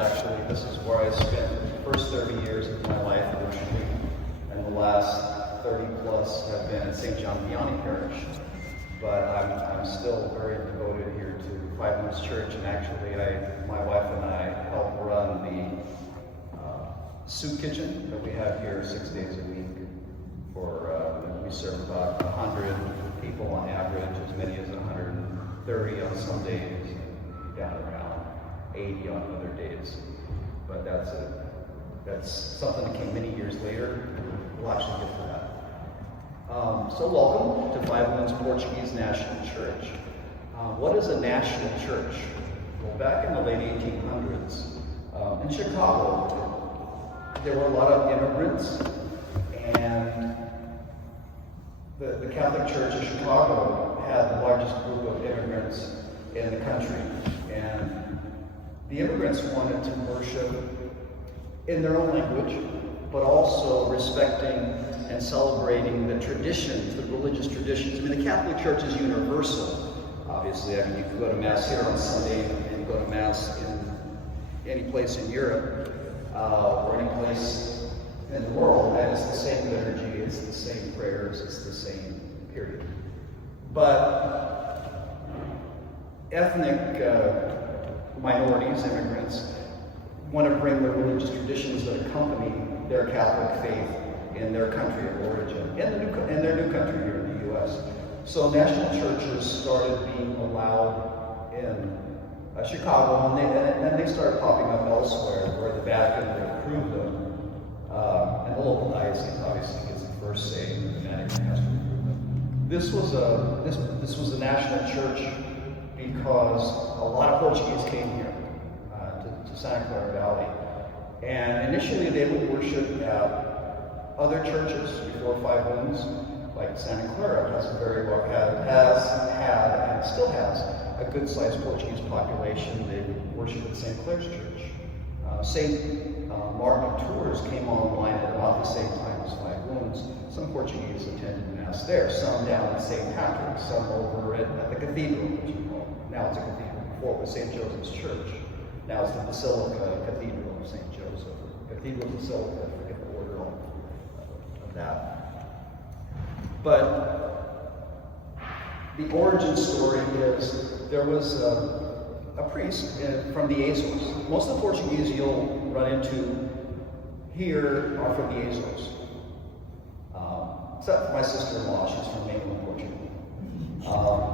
actually. This is where I spent the first 30 years of my life worshiping, and the last 30 plus have been at St. John Vianney Parish. But I'm still very devoted here to Five Winds Church, and actually my wife and I help run the soup kitchen that we have here 6 days a week. We serve about 100 people on average, as many as 130 on some days, down around 80 on other days. But that's something that came many years later. We'll actually get to that. So welcome to Five Winds Portuguese National Church. What is a national church? Well, back in the late 1800s, in Chicago, there were a lot of immigrants, and the Catholic Church of Chicago had the largest group of immigrants in the country. And the immigrants wanted to worship in their own language, but also respecting and celebrating the traditions, the religious traditions. I mean, the Catholic Church is universal, obviously. I mean, you can go to Mass here on Sunday, and go to Mass in any place in Europe, or any place in the world, and it's the same liturgy, it's the same prayers, it's the same period. But ethnic minorities, immigrants, want to bring the religious traditions that accompany their Catholic faith in their country of origin, in their new country here in the U.S. So national churches started being allowed in Chicago, and they started popping up elsewhere, where the Vatican would approve them. And the local diocese obviously gets the first say, and the Vatican has to approve them. This was a national church because a lot of Portuguese came here to Santa Clara Valley, and initially they would worship at other churches before Five Winds, like Santa Clara has had and still has a good-sized Portuguese population. They would worship at St. Clair's Church. St. Martin of Tours came online at about the same time as Five Winds. Some Portuguese attended Mass there, some down at St. Patrick's, some over at the cathedral, which is called. Now it's a cathedral. Before it was St. Joseph's Church. Now it's the Basilica Cathedral of St. Joseph. Cathedral Basilica, I forget the order of that. But the origin story is there was a priest from the Azores. Most of the Portuguese you'll run into here are from the Azores. Except for my sister-in-law, she's from mainland Portugal,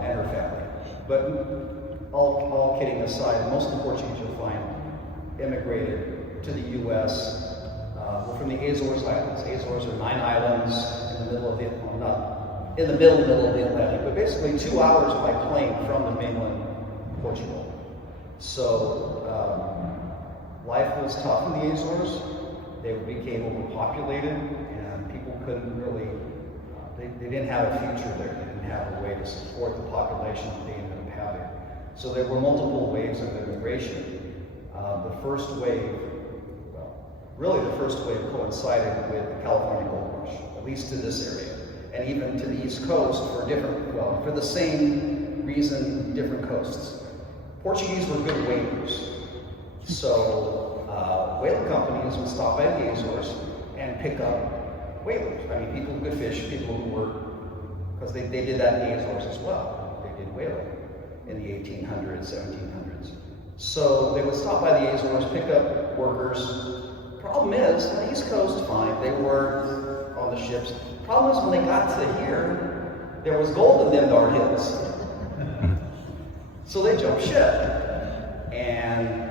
and her family. But all kidding aside, most of the Portuguese you'll find immigrated to the U.S. Were from the Azores Islands. Azores are 9 islands in the middle of the Atlantic, but basically 2 hours by plane from the mainland Portugal. So life was tough in the Azores. They became overpopulated, and people couldn't really, they didn't have a future there. They didn't have a way to support the population that they ended up having. So there were multiple waves of immigration. The first wave coincided with the California Gold Rush, at least to this area, and even to the East Coast for the same reason, different coasts. Portuguese were good whalers, so whale companies would stop by the Azores and pick up whalers. I mean, people who could fish, people who were, because they did that in the Azores as well. They did whaling in the 1800s, 1700s. So they would stop by the Azores, pick up workers. Problem is, on the East Coast, fine, they were on the ships. Problem is, when they got to here, there was gold in them darn hills. So they jumped ship, and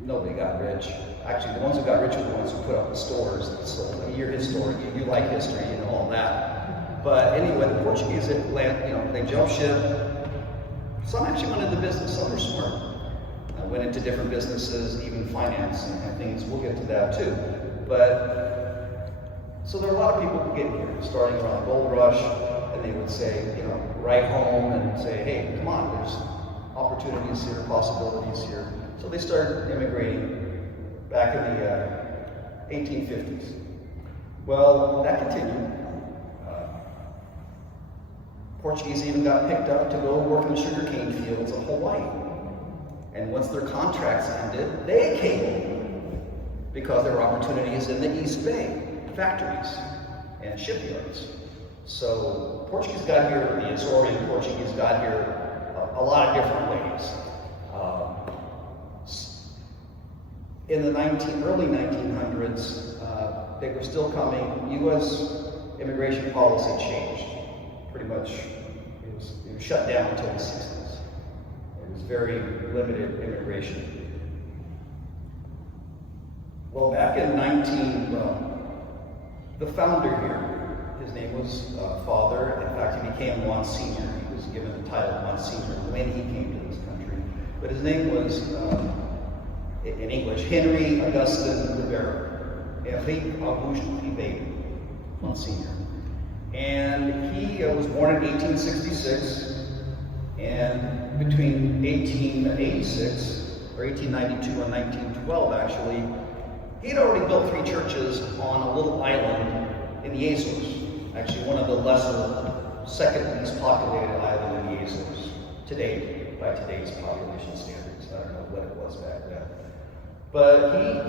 nobody got rich. Actually, the ones who got rich were the ones who put up the stores that sold. I mean, you're historic, you like history, you know all that. But anyway, the Portuguese, they jumped ship. Some actually went into business, some were smart. Went into different businesses, even finance and things. We'll get to that too. But, so there are a lot of people who get here, starting around the gold rush, and they would say, write home and say, hey, come on, there's opportunities here, possibilities here. So they started immigrating back in the 1850s. Well, that continued. Portuguese even got picked up to go work in the sugarcane fields of Hawaii. And once their contracts ended, they came over because there were opportunities in the East Bay, factories and shipyards. So Portuguese got here, the Azorian Portuguese got here a lot of different ways. In the early 1900s, they were still coming. U.S. immigration policy changed. Pretty much, it was shut down until the 60s. It was very limited immigration. Well, back in the founder here, his name was Father. In fact, he became Monsignor. He was given the title of Monsignor when he came to this country. But his name was, in English, Henry Augustin Rivera. Henri Auguste Rivera, Monsignor. And he was born in 1866, and between 1886, or 1892 and 1912 actually, he'd already built 3 churches on a little island in the Azores. Actually, one of the lesser, second least populated island in the Azores today, by today's population standards. I don't know what it was back then. But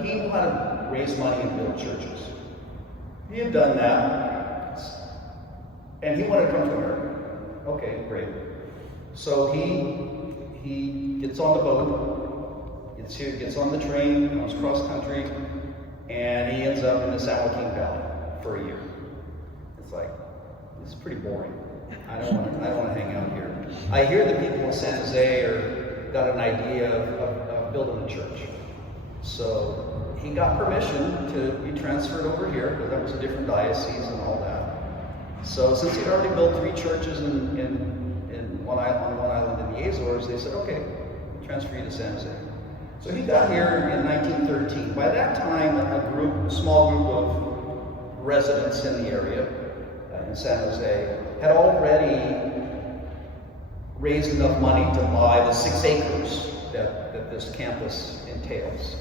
he wanted to raise money and build churches. He had done that, and he wanted to come to America. Okay, great. So he gets on the boat, gets on the train, comes cross country, and he ends up in the San Joaquin Valley for a year. It's like, this is pretty boring. I don't want to hang out here. I hear that people in San Jose got an idea of building a church. So he got permission to be transferred over here, because that was a different diocese and all that. So since he'd already built 3 churches on one island in the Azores, they said, okay, we'll transfer you to San Jose. So he got here in 1913. By that time, a small group of residents in the area, in San Jose, had already raised enough money to buy the 6 acres that this campus entails.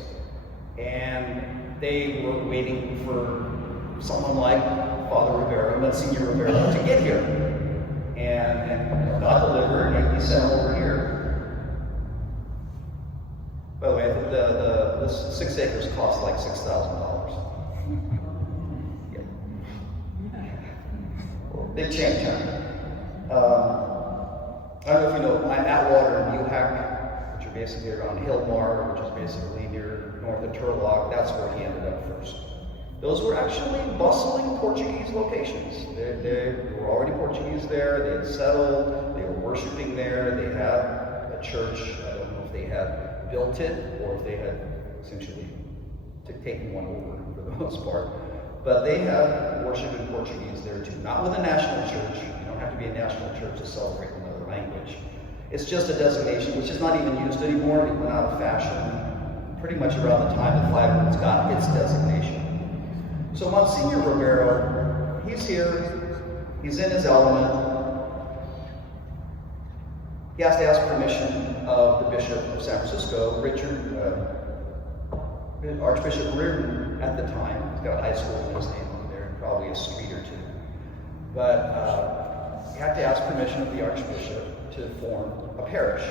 And they were waiting for someone like Father Rivera, Monsignor Rivera, to get here. And God delivered, and he sent him over here. By the way, the 6 acres cost like $6,000. Yeah. Big change, I don't know if you know Atwater and Buhack, which are basically around Hillmar, which is basically near north of Turlock. That's where he ended up first. Those were actually bustling Portuguese locations. There were already Portuguese there. They had settled. They were worshiping there. They had a church. I don't know if they had built it or if they had essentially taken one over for the most part. But they had worship in Portuguese there too. Not with a national church. You don't have to be a national church to celebrate another language. It's just a designation which is not even used anymore. It went out of fashion pretty much around the time the flag got its designation. So Monsignor Romero, he's here, he's in his element. He has to ask permission of the Bishop of San Francisco, Archbishop Reardon at the time. He's got a high school in his name over there, and probably a street or 2. But he had to ask permission of the Archbishop to form a parish.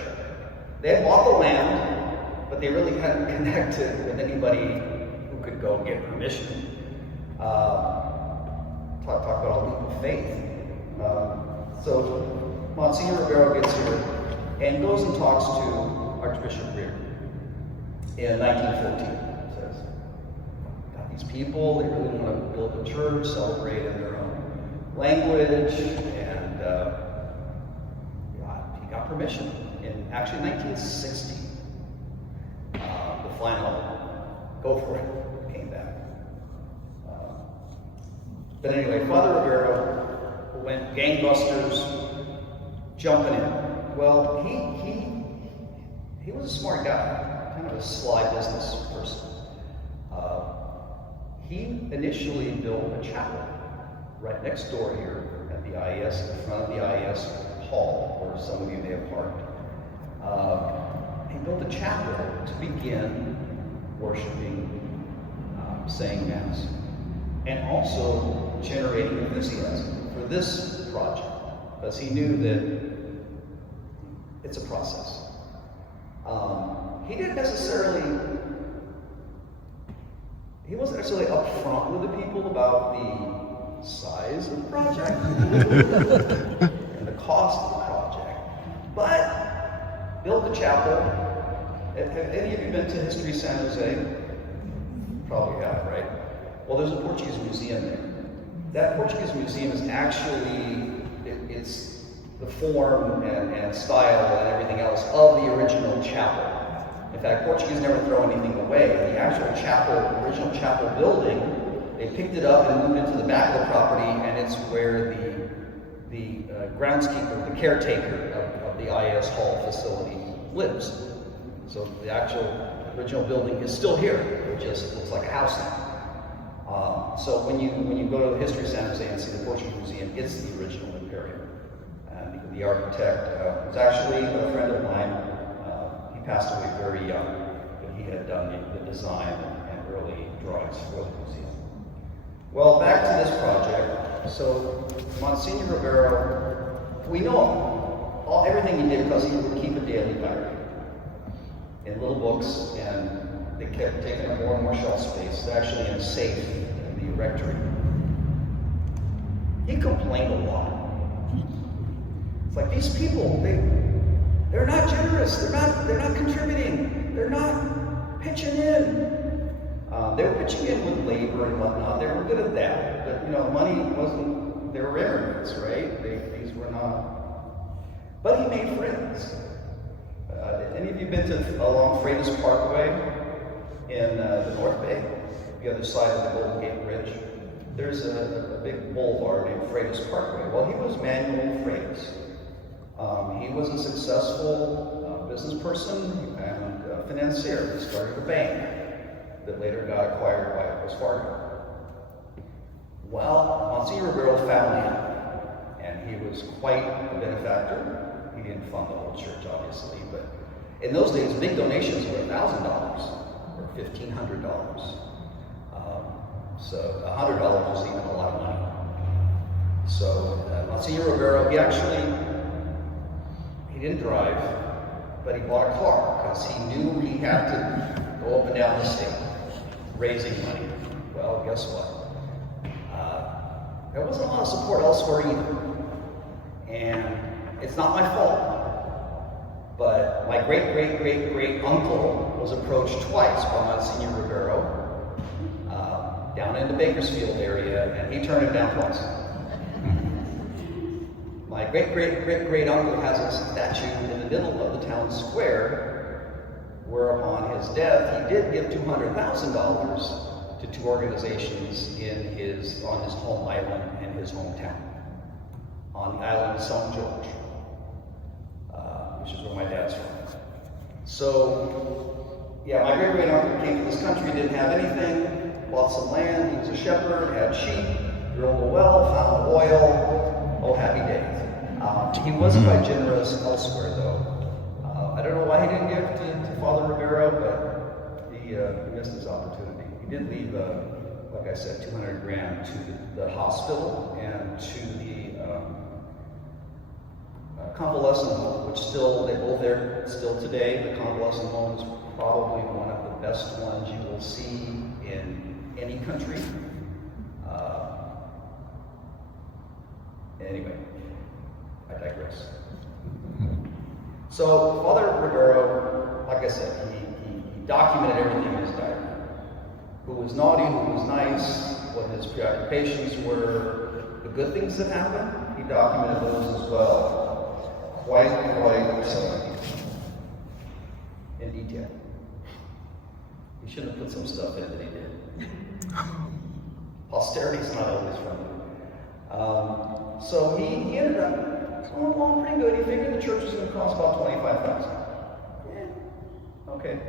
They had bought the land, but they really hadn't connected with anybody who could go get permission. Talk about a leap of faith. So Monsignor Rivera gets here and goes and talks to Archbishop Reardon in 1914. Says, got these people, they really want to build a church, celebrate in their own language, and he got permission in actually 1960. The final go for it came back. But anyway, Father Rivera went gangbusters, jumping in. Well, he was a smart guy, kind of a sly business person. He initially built a chapel right next door here at the IES, in front of the IES hall, where some of you may have parked. He built a chapel to begin worshiping, saying Mass, and also generating enthusiasm for this project, because he knew that it's a process. He didn't necessarily, he wasn't necessarily upfront with the people about the size of the project and the cost of the project, but built the chapel. Have any of you been to History San Jose? Probably have, right? Well, there's a Portuguese museum there. That Portuguese museum is actually, it's the form and style and everything else of the original chapel. In fact, Portuguese never throw anything away. The actual chapel, original chapel building, they picked it up and moved it to the back of the property, and it's where the groundskeeper, the caretaker of the IS Hall facility lives. So the actual original building is still here. It just looks like a house now. So when you go to the History San Jose and see the Portuguese Museum, it's the original Imperium. And the architect was actually a friend of mine. He passed away very young, but he had done the design and early drawings for the museum. Well, back to this project. So Monsignor Rivero, we know everything he did because he would keep a daily diary in little books, and they kept taking up more and more shelf space. It's actually in a safe in the rectory. He complained a lot. It's like, these people, they're not generous. They're not contributing. They're not pitching in. They were pitching in with labor and whatnot. They were good at that, but money wasn't. They were immigrants, right? These were not. But he made friends. Any of you been to along Freitas Parkway in the North Bay, the other side of the Golden Gate Bridge? There's a big boulevard named Freitas Parkway. Well, he was Manuel Freitas. He was a successful business person and financier. He started a bank that later got acquired by Wells Fargo. Well, Monsignor Rivero found him, and he was quite a benefactor. He didn't fund the whole church, obviously, but in those days, big donations were $1,000 or $1,500. So $100 was even a lot of money. So Monsignor Rivero, he didn't drive, but he bought a car because he knew he had to go up and down the state raising money. Well, guess what? There wasn't a lot of support elsewhere either. And it's not my fault, but my great uncle was approached twice by Monsignor Rivero down in the Bakersfield area, and he turned it down twice. My great uncle has a statue in the middle of the town square, where upon his death he did give $200,000 to two organizations on his home island in his hometown, on the island of St. George, which is where my dad's from. So, yeah, my great uncle came to this country, didn't have anything, bought some land, he was a shepherd, had sheep, drilled a well, found oil. Oh, happy days. He was quite generous elsewhere, though. I don't know why he didn't give to Father Rivero, but he missed his opportunity. He did leave, like I said, $200,000 to the hospital and to the convalescent home, which they both there still today. The convalescent home is probably one of the best ones you will see in any country. Anyway, I digress. So Father Rivero, like I said, he documented everything in his diary. Who was naughty, who was nice, what his preoccupations were, the good things that happened, he documented those as well. Quite in detail. He shouldn't have put some stuff in that he did. Posterity's not always friendly. So he ended up going along pretty good. He figured the church was going to cost about $25,000. Yeah, okay.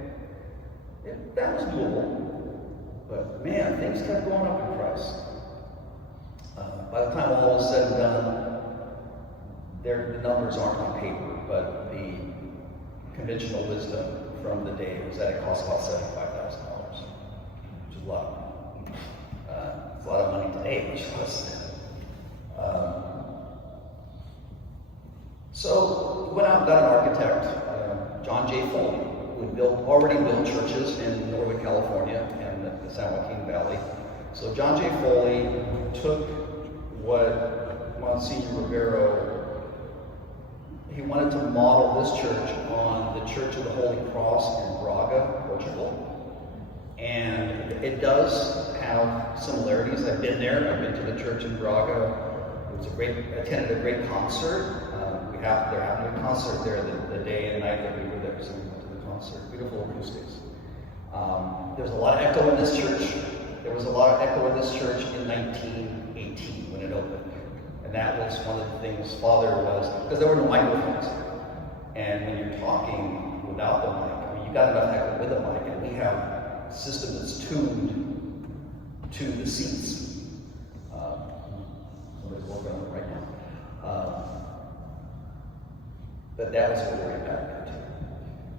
That was doable. But man, things kept going up in price. By the time all was said and done, the numbers aren't on paper, but the conventional wisdom from the day was that it cost about $75,000, which is a lot of money. It's a lot of money today, much less then. So went out and got an architect, John J. Foley. who had already built churches in Northern California and the San Joaquin Valley. So John J. Foley took what Monsignor Rivero, he wanted to model this church on the Church of the Holy Cross in Braga, Portugal. And it does have similarities. I've been there. I've been to the church in Braga. Attended a great concert. They're having a concert there the day and night that we were there, so we went to the concert. Beautiful acoustics. There's a lot of echo in this church. There was a lot of echo in this church in 1918 when it opened. And that was one of the things Father was, because there were no microphones. And when you're talking without the mic, I mean, you got enough echo with the mic, and we have a system that's tuned to the seats. Somebody's working on it right now. But that was very impactful too.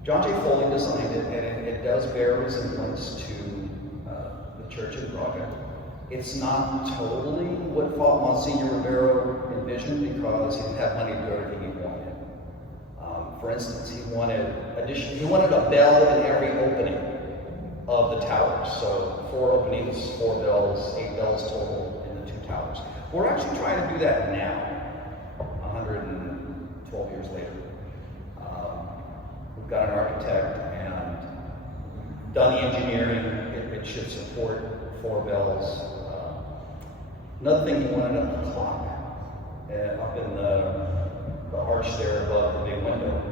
John J. Foley designed it, and it does bear resemblance to the church in Braga. It's not totally what Monsignor Rivero envisioned, because he didn't have money to do everything he wanted. For instance, he wanted a bell in every opening of the towers. So 4 openings, 4 bells, 8 bells total in the 2 towers. We're actually trying to do that now, 112 years later. We've got an architect and done the engineering. It should support 4 bells. Another thing, he wanted a clock up in the arch there above the big window,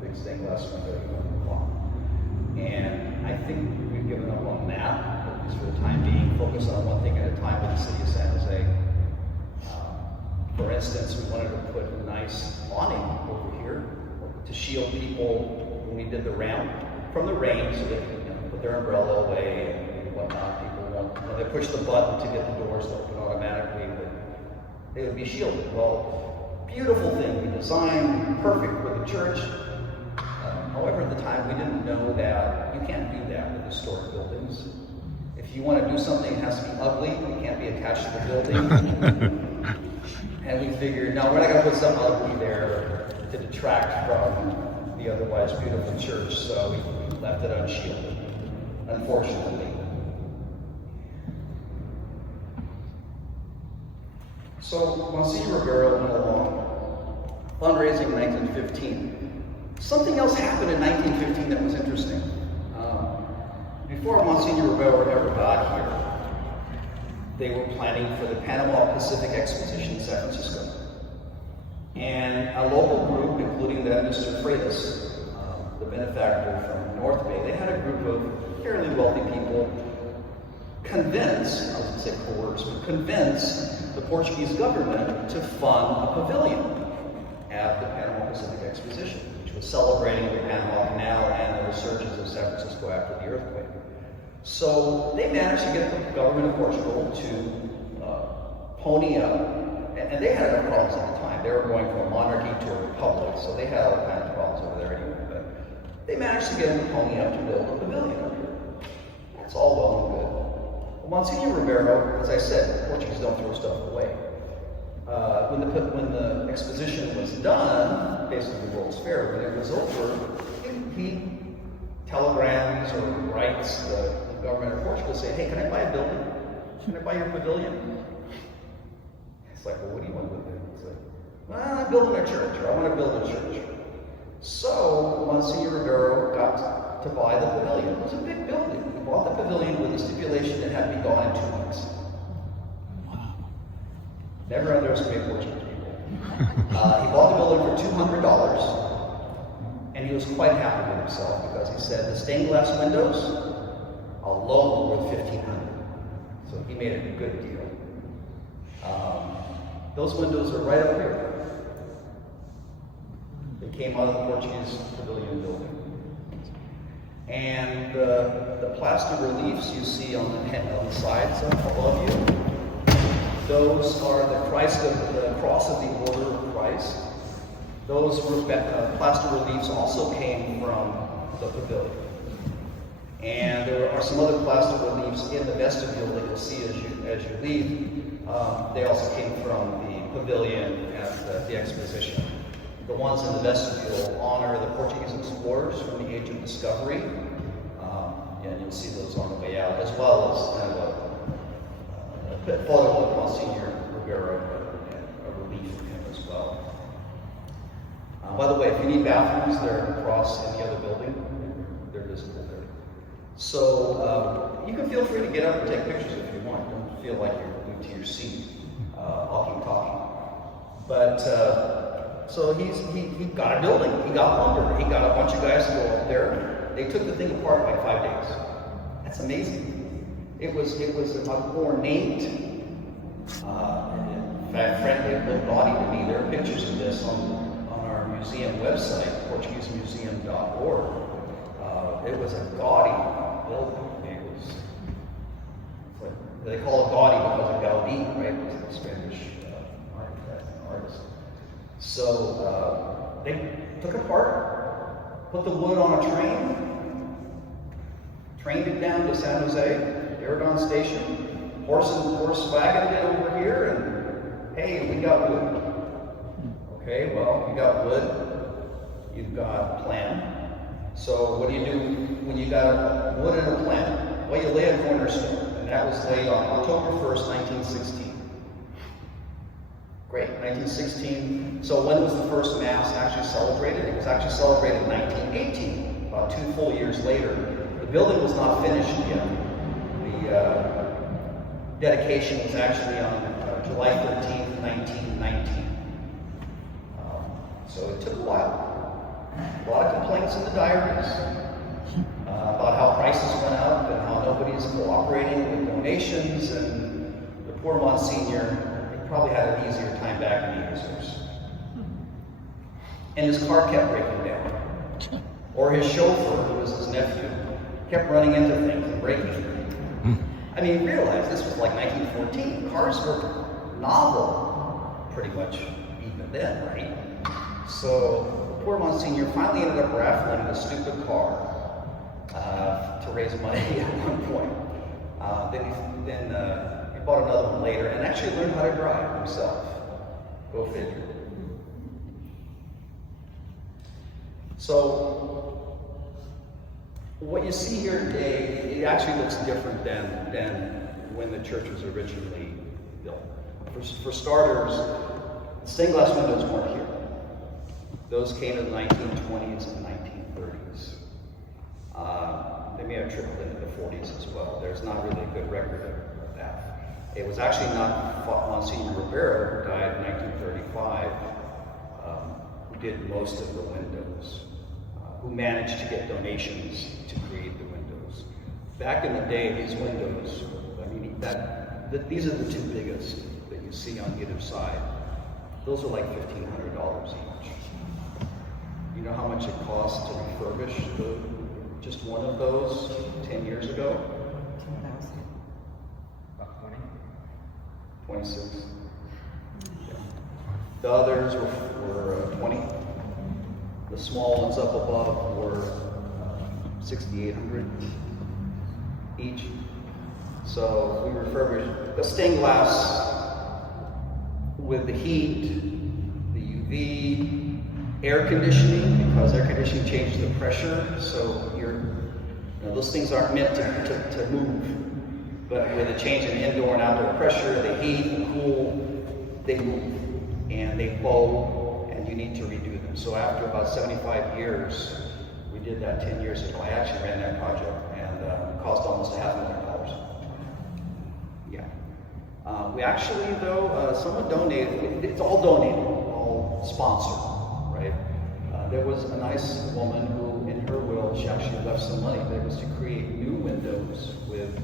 the big stained glass window. He wanted a clock. And I think we've given up on that, at least for the time being, focus on one thing at a time in the city of San Jose. For instance, we wanted to put a nice awning over here to shield people when we did the ramp from the rain, so they could put their umbrella away and whatnot. People when they push the button to get the doors to open automatically, they would be shielded. Well, beautiful thing. We designed perfect for the church. However, at the time, we didn't know that you can't do that with historic buildings. If you want to do something, it has to be ugly. It can't be attached to the building. And we figured, no, we're not going to put something ugly there to detract from the otherwise beautiful church, so we left it unshielded, unfortunately. So Monsignor Rivero went along, fundraising in 1915. Something else happened in 1915 that was interesting. Before Monsignor Rivero ever got here, they were planning for the Panama Pacific Exposition in San Francisco. And a local group, including that Mr. Freitas, the benefactor from North Bay, they had a group of fairly wealthy people convince, I was going to say coerce, but convince the Portuguese government to fund a pavilion at the Panama Pacific Exposition, which was celebrating the Panama Canal and the resurgence of San Francisco after the earthquake. So they managed to get the government of Portugal to pony up, and they had enough problems at the time. They were going from a monarchy to a republic, so they had all kinds of problems over there anyway. But they managed to get them to pony up to build a pavilion up here. That's all well and good. Well, Monsignor Rivero, as I said, Portuguese don't throw stuff away. When the exposition was done, basically the World's Fair, when it was over, he telegrams or writes the government of Portugal saying, hey, can I buy a building? Can I buy your pavilion? It's like, well, what do you want with it? It's like, well, I'm building a church, or I want to build a church. So Monsignor Rivero got to buy the pavilion. It was a big building. He bought the pavilion with the stipulation that it had to be gone in 2 weeks. Wow. Never underestimate Portuguese people. He bought the building for $200, and he was quite happy with himself because he said the stained glass windows alone were worth $1,500. So he made a good deal. Those windows are right up here. They came out of the Portuguese pavilion building. And the plaster reliefs you see on the sides above you, those are the cross of the Order of Christ. Those plaster reliefs also came from the pavilion. And there are some other plaster reliefs in the vestibule that you'll see as you leave. They also came from the pavilion at the exposition. The ones in the vestibule honor the Portuguese explorers doors from the Age of Discovery. And you'll see those on the way out, as well as kind of a photo of Monsignor Rivera and a relief of him as well. By the way, if you need bathrooms, they're across in the other building. They're visible there. So you can feel free to get up and take pictures if you want. Don't feel like you're glued to your seat. I'll keep talking. But so he got a building. He got lumber. He got a bunch of guys to go up there. They took the thing apart in like 5 days. That's amazing. It was an ornate, in fact, frankly, a little gaudy to me. There are pictures of this on our museum website, PortugueseMuseum.org. It was a gaudy building. It was like, they call it gaudy because of Gaudí, right? It was a Spanish architect and artist. So they took it apart, put the wood on a train, trained it down to San Jose, Aragon Station, horse wagoned it over here, and hey, we got wood. Okay, well, you got wood, you've got plan. So what do you do when you got wood and a plan? Well, you lay a cornerstone, and that was laid on October 1st, 1916. Great, 1916. So when was the first Mass actually celebrated? It was actually celebrated in 1918, about 2 full years later. The building was not finished yet. The dedication was actually on July 13th, 1919. So it took a while. A lot of complaints in the diaries about how prices went up and how nobody's cooperating with donations, and the poor Monsignor probably had an easier time back in the users. And his car kept breaking down. Or his chauffeur, who was his nephew, kept running into things and breaking things. I mean, realize this was like 1914. Cars were novel, pretty much, even then, right? So the poor Monsignor finally ended up raffling the stupid car to raise money at one point. Then he bought another one later and actually learned how to drive himself. Go figure. So what you see here today, it actually looks different than when the church was originally built. For starters, stained glass windows weren't here. Those came in the 1920s and 1930s. They may have trickled into the 40s as well. There's not really a good record of that. It was actually not Monsignor Rivera, who died in 1935, who did most of the windows, who managed to get donations to create the windows. Back in the day, these windows, I mean, these are the two biggest that you see on either side. Those are like $1,500 each. You know how much it cost to refurbish just one of those 10 years ago? 10,000. About 20? 26. Yeah. The others were 20. The small ones up above were 6,800 each. So we refurbished the stained glass with the heat, the UV, air conditioning, because air conditioning changes the pressure. So those things aren't meant to move. But with a change in indoor and outdoor pressure, the heat, the cool, they move and they bow, and you need to redo them. So after about 75 years, we did that 10 years ago. I actually ran that project, and it cost almost $500,000. Yeah. We actually, though, someone donated. It's all donated, all sponsored, right? There was a nice woman who, in her will, she actually left some money. That was to create new windows with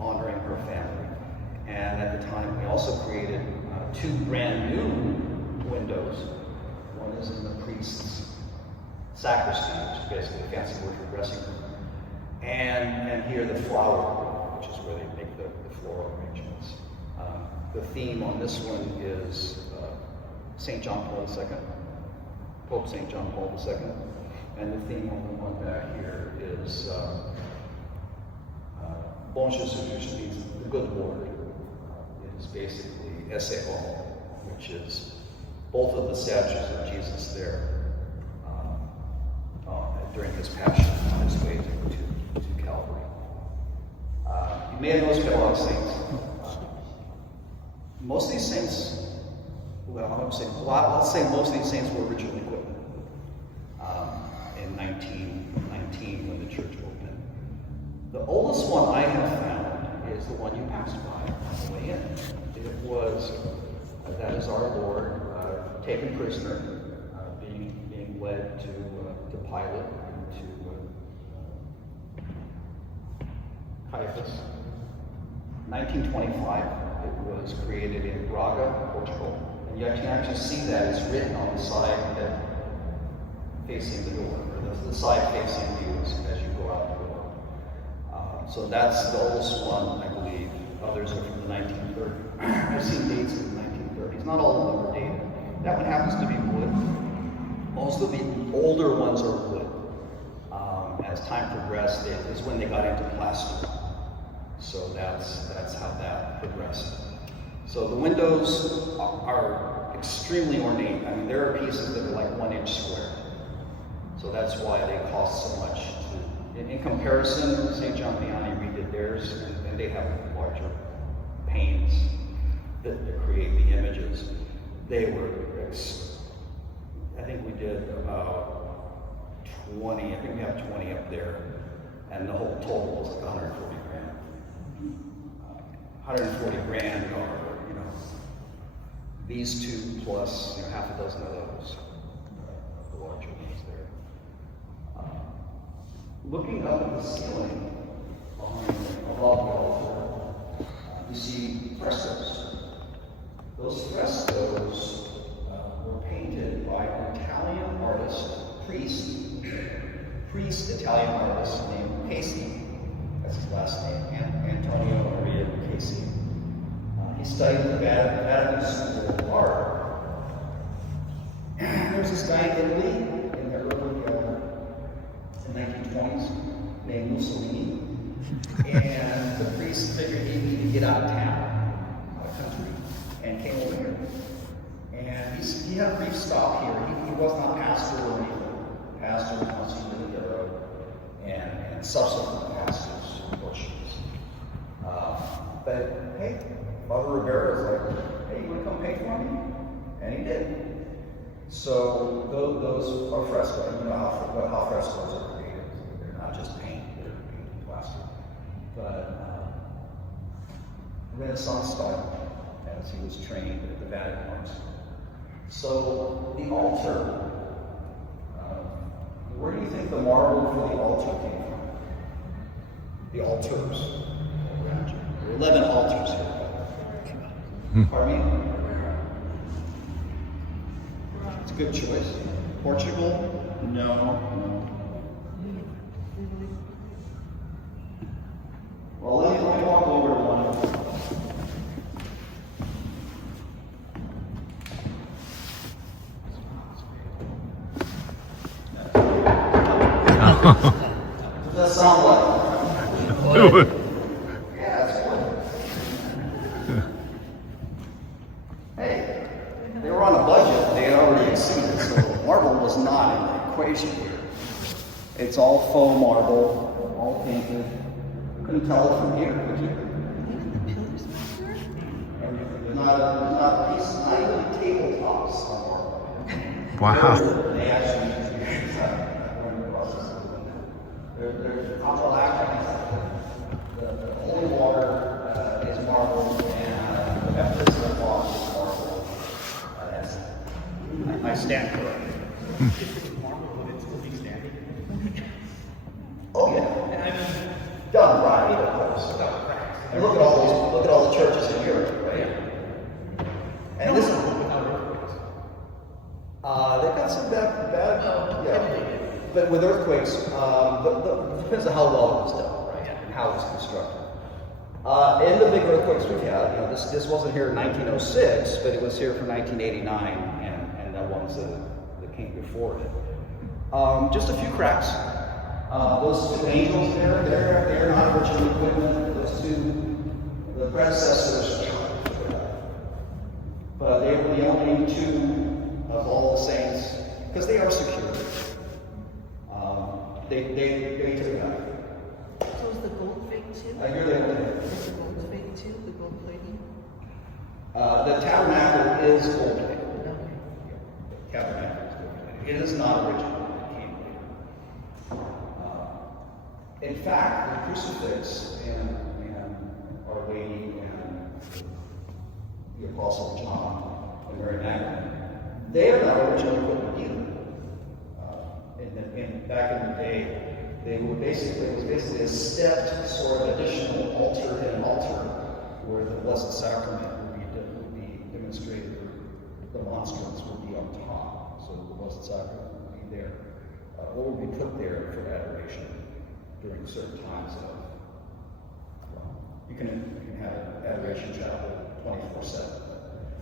honoring her family. And at the time, we also created 2 brand new windows. One is in the priest's sacristy, which is basically a fancy word for dressing room. And here the flower room, which is where they make the floral arrangements. The theme on this one is St. John Paul II, Pope St. John Paul II. And the theme on the one back here is Bon Jesus, which means the good Lord. It is basically Esse Homo, which is both of the statues of Jesus there during his passion on his way to Calvary. You may have noticed we got a lot of saints. Most of these saints, well, I would say let's say most of these saints were originally equipped in 1919 when the church opened. The oldest one I have found is the one you passed by on the way in. It was, that is our Lord taken prisoner, being led to Pilate and to Caiaphas. 1925, it was created in Braga, Portugal. And you can actually see that it's written on the side that facing the door, or the side facing you as you go out the door. So that's the oldest one, I believe. Others are from the 1930s. I've seen dates in the 1930s. Not all of them are dated. That one happens to be wood. Most of the older ones are wood. As time progressed, it is when they got into plaster. So that's how that progressed. So the windows are extremely ornate. I mean, there are pieces that are like 1 inch square. So that's why they cost so much. In comparison, St. John Vianney redid theirs, and they have larger panes that create the images. They were, I think we did about 20, I think we have 20 up there, and the whole total was like 140 grand. 140 grand are, these two plus, half a dozen of those, the larger ones there. Looking up at the ceiling, above the altar, you see frescoes. Those frescoes were painted by an Italian artist, priest Italian artist named Casey. That's his last name, Antonio Maria Casey. He studied at the Vatican School of Art. There's this guy in Italy in the early 1920s named Mussolini, and the priest figured he needed to get out of town, out of country, and came over here. And he had a brief stop here. He was not pastor or anything. Pastor was Monsignor and subsequent pastors, Portuguese. But hey, Father Rivera was like, hey, you want to come paint for me? And he did. So those are frescoes. You know how frescoes are created. They're not just paint, they're painted plaster. But Renaissance style, as he was trained at the Vatican Arts. So the altar, where do you think the marble for the altar came from? The altars around you. There are 11 altars here. Pardon me? It's a good choice. Portugal? No. Well, let me walk over to one of them. What does that sound like? Yeah, it's good. Hey, they were on a budget. They had already exceeded, so marble was not in the equation here. It's all faux marble, all painted. You couldn't tell it from here, could you? There's not a piece, not even tabletops on marble. Wow. They actually use that. There's the holy water is marble, and the baptismal water is marble. I stand corrected. Oh yeah, done right, of course. And look at all the churches in Europe, right? And this is they've got some bad, yeah. But with earthquakes, it depends on how well it was done, right? And how it was constructed. In the big earthquakes we've had, this wasn't here in 1906, but it was here from 1989, and the ones that came before it. Just a few cracks. Those two angels there, they're not original equipment. Those two, the predecessors, but they were the only two of all the saints, because they are secure. They took it out. So is the gold fake too? You're the only one. Is the gold fake too? The gold plating? The tabernacle is gold plated. Okay. The tabernacle is gold plated. It is not original. It came later. In fact, the crucifix and Our Lady and the Apostle John and Mary Magdalene, they are not originally put in either. Back in the day, it was basically a stepped sort of additional altar and an altar where the Blessed Sacrament would be demonstrated, or the monstrance would be on top. So the Blessed Sacrament would be there. What would be put there for adoration during certain times of, you can have an adoration chapel 24/7.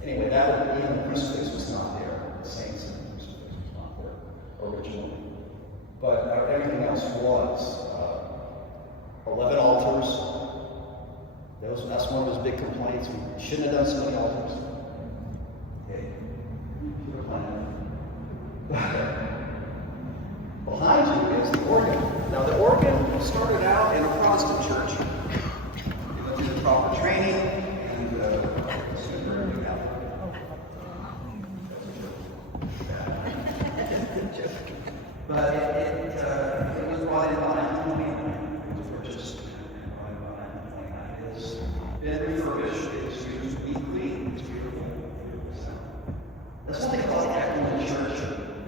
Anyway, even the crucifix was not there. The saints and the crucifix was not there originally. But everything else was. 11 altars. That's one of his big complaints. We shouldn't have done so many altars. Okay. Should have planned. Behind you is the organ. Now the organ started out in a Protestant church. It went through the proper training and soon burned it out. But it was brought in by 1929. It was purchased and brought in by 1929. It has been refurbished. It's used weekly. It's beautiful. That's one thing about the Catholic Church.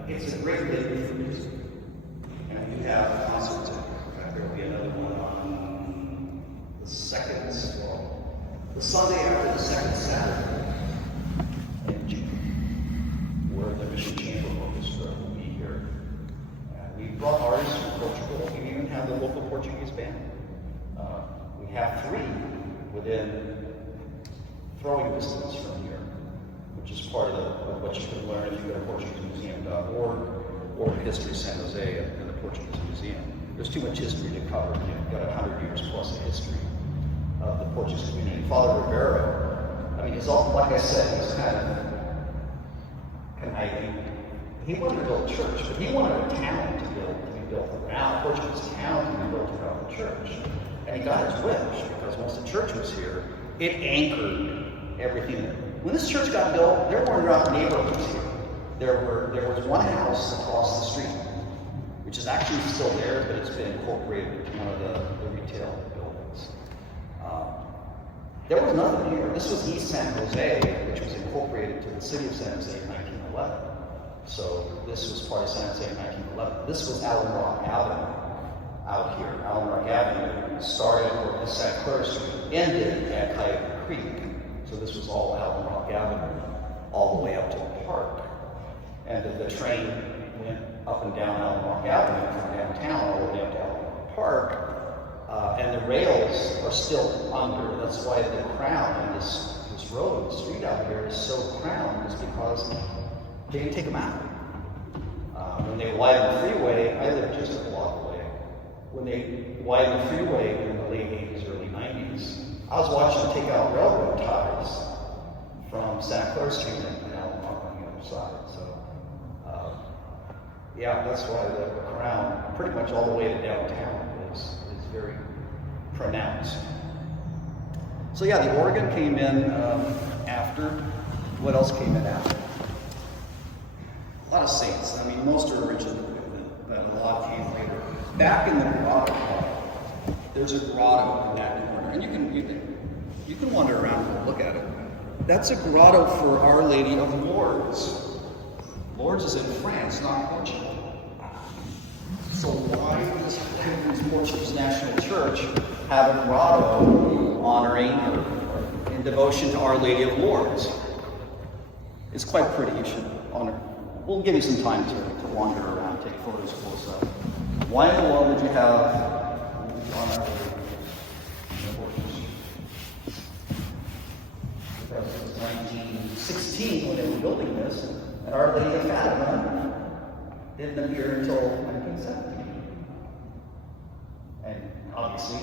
It's a great big refurbished. And we have concerts. In fact, there will be another one on the the Sunday after the second Saturday in June, where the Mission Chamber Orchestra will be here. We brought artists from Portugal. We even have the local Portuguese band. We have 3 within throwing distance from here, which is part of what you can learn if you go to PortugueseMuseum.org or History San Jose and the Portuguese Museum. There's too much history to cover. You've got 100 years plus of history of the Portuguese community. Father Rivero, I mean, he's all, like I said, he's kind of conniving. He wanted to build a church, but he wanted a town to be built around, a Portuguese town to be built around the church. And he got his wish, because once the church was here, it anchored everything. When this church got built, there weren't enough neighborhoods here. There was one house across the street, which is actually still there, but it's been incorporated into one of the retail buildings. There was nothing here. This was East San Jose, which was incorporated to the city of San Jose in 1911. So this was part of San Jose in 1911. This was Allen Rock Avenue out here. Allen Rock Avenue started at Santa Clara Street, ended at Coyote Creek. So this was all Allen Rock Avenue, all the way up to the park. And the train went up and down Allen Rock Avenue from downtown all the way up to Allen Rock Park. And the rails are still under. That's why the crown in this road, the street out here is so crowned, is because they didn't take them out. When they widened the freeway, I lived just a block away. When they widened the freeway in the late 80s, early 90s, I was watching them take out railroad ties from Santa Clara Street and Allen Rock on the other side. So, yeah, that's why the crown, pretty much all the way to downtown, is very pronounced. So yeah, the organ came in after. What else came in after? A lot of saints. I mean, most are original equipment, but a lot came later. Back in the grotto, there's a grotto in that corner, and you can wander around and look at it. That's a grotto for Our Lady of Lourdes. Lourdes is in France, not Portugal. So why does the Portuguese National Church have a grotto honoring or in devotion to Our Lady of Lourdes? It's quite pretty. You should honor. We'll give you some time to wander around, take photos close up. Why in the world would you have on Our Lady of Lourdes? Because it was 1916 when they were building this, and Our Lady of Fatima didn't appear until 1917. And obviously, it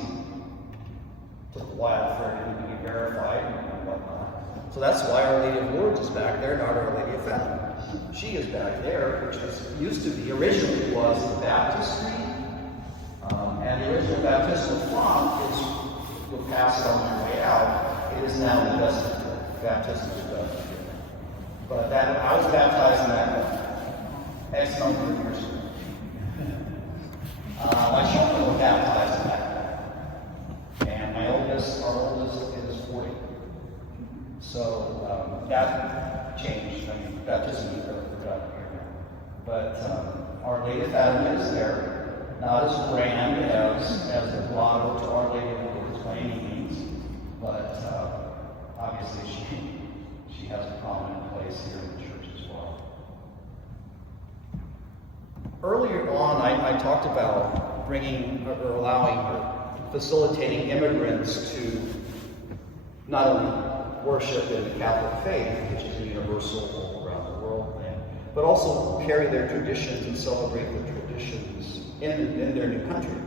took a while for it to be verified and whatnot. So that's why Our Lady of Lourdes is back there, not Our Lady of Fatima. She is back there, which used to be, originally was the baptistry pass it on your way out, it is now the baptism is done. But I was baptized in that X number of years ago. My children were baptized in that. And our oldest is 40. So that changed. I mean, baptism is done here. But Our Lady of Fatima is there, not as grand as the grotto to Our Lady of Lourdes by any means, but obviously she has a prominent place here in the church as well. Earlier on, I talked about bringing or allowing or facilitating immigrants to not only worship in the Catholic faith, which is universal all around the world, but also carry their traditions and celebrate their traditions in their new country.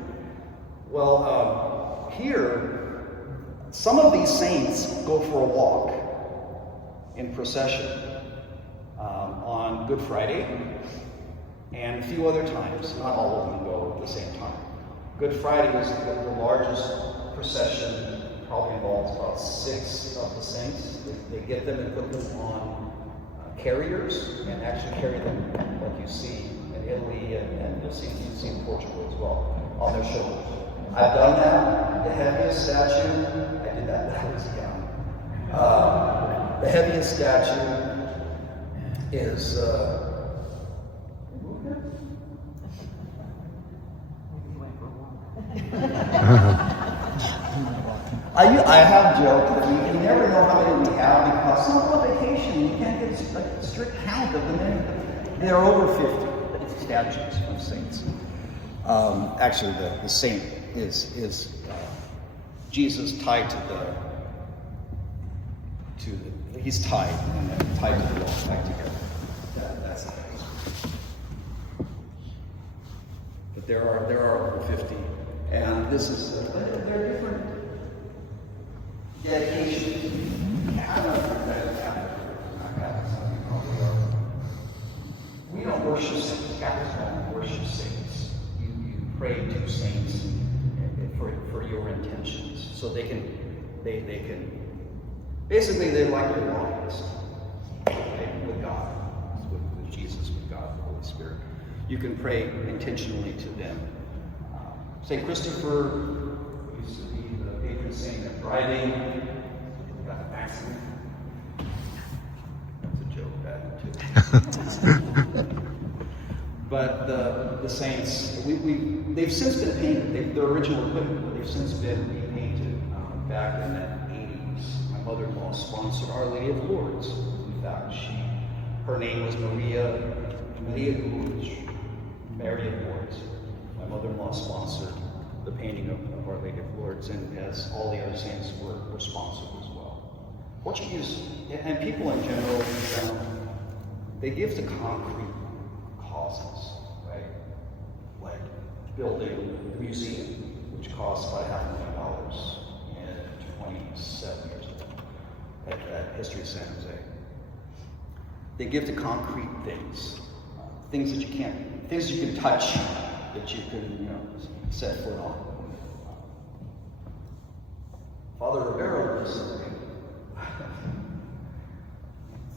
Well, here, some of these saints go for a walk in procession on Good Friday and a few other times. Not all of them go at the same time. Good Friday is the largest procession, probably involves about 6 of the saints. They get them and put them on carriers and actually carry them, like you see in Italy and you'll see in Portugal as well, on their shoulders. I've done that. The heaviest statue, I did that when I was young. The heaviest statue is I have joked that you can never know how many we have because some on vacation, you can't get a strict count of them. There are over 50 statues of saints. Actually, the saint is Jesus tied he's tied and then tied to the wall back together. That's it. But there are over 50, and this is there are different dedications. I don't know if you're Catholic or not Catholic, some people probably are. We don't worship saints. Catholics don't worship saints. You pray to saints for your intentions, so they can basically they're like your belongings with God, with Jesus, with God, the Holy Spirit. You can pray intentionally to them. St. Christopher used to be the patron saint of driving. Got an accident. That's a joke, that one too. But the saints, they've since been painted. Their original equipment, they've since been repainted. Back in the 80s, my mother-in-law sponsored Our Lady of Lourdes. In fact, her name was Maria Lourdes. Mary of Lourdes. My mother-in-law sponsored the painting of Our Lady of Lourdes, and as all the other saints were sponsored as well. Portuguese, and people in general, they give to concrete causes, right? Like building the museum, which costs about $500,000 in 27 years ago at History of San Jose. They give to concrete things, things that you can touch, that you can, set foot on. Father Rivero does something.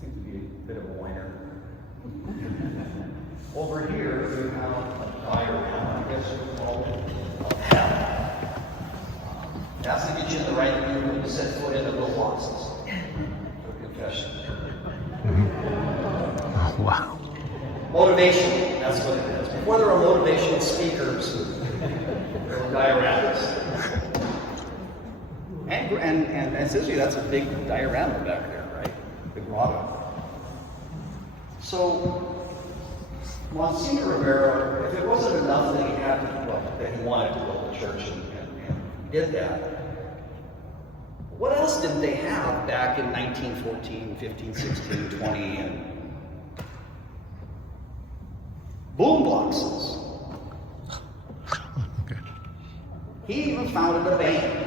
Seems to be a bit of a whiner. Over here, we have a diagram, I guess we call it a hell. That's to get you in the right mood to set foot into the boxes for confession. Oh, wow. Motivation, that's what it is. Before there were motivational speakers, there were dioramas. And essentially, that's a big diorama back there, right? The grotto. So, Monsignor Rivera, if it wasn't enough that he had that he wanted to build a church and did that, what else did they have back in 1914, 15, 16, 20, and boom boxes? He even founded a band.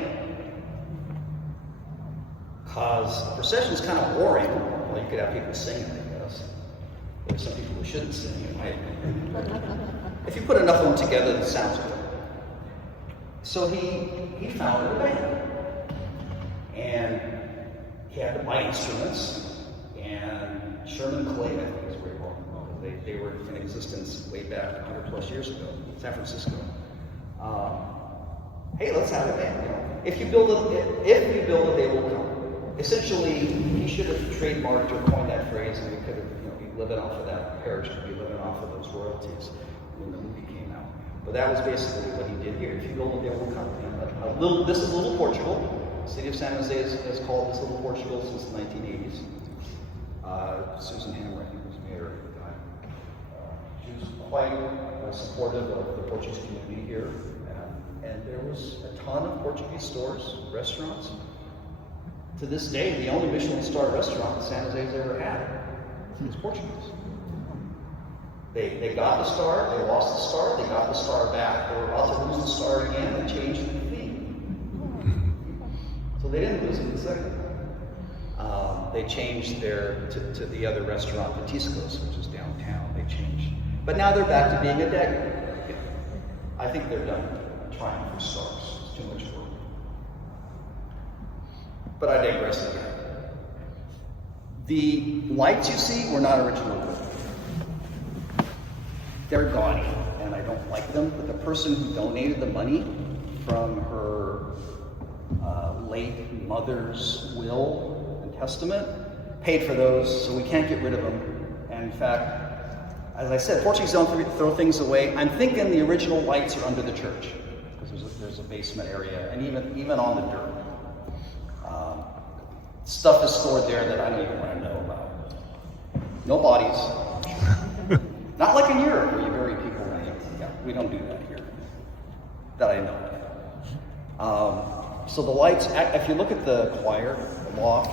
Because procession's kind of boring. Well, you could have people singing, I guess. There's some people who shouldn't sing, in my opinion. If you put enough of them together, it sounds good. So he founded a band. And he had to buy instruments, and Sherman Clay, I think is where he bought them. They were in existence way back 100 plus years ago, San Francisco. Hey, let's have a band. You know, if you build it, they will come. Essentially, he should have trademarked or coined that phrase, and we could have, be living off of that. Parish could be living off of those royalties when the movie came out. But that was basically what he did here. If you build it, they will come. This is Little Portugal. The city of San Jose has called this Little Portugal since the 1980s. Susan Hammer, I think, was mayor at the time. She was quite supportive of the Portuguese community here. And there was a ton of Portuguese stores, restaurants. To this day, the only Michelin star restaurant San Jose has ever had is Portuguese. They got the star, they lost the star, they got the star back. They were about to lose the star again and changed the theme. So they didn't lose it the second time. They changed to the other restaurant, Batisco's, which is downtown. They changed. But now they're back to being a dagger. I think they're done trying for stars. It's too much work. But I digress again. The lights you see were not original. They're gaudy, and I don't like them, but the person who donated the money from her late mother's will and testament paid for those, so we can't get rid of them. And in fact, as I said, Portuguese don't throw things away. I'm thinking the original lights are under the church, because there's a basement area, and even on the dirt. Stuff is stored there that I don't even want to know about. No bodies. Not like in Europe where you bury people. Yeah, we don't do that here. That I know of. So the lights, if you look at the choir, the loft,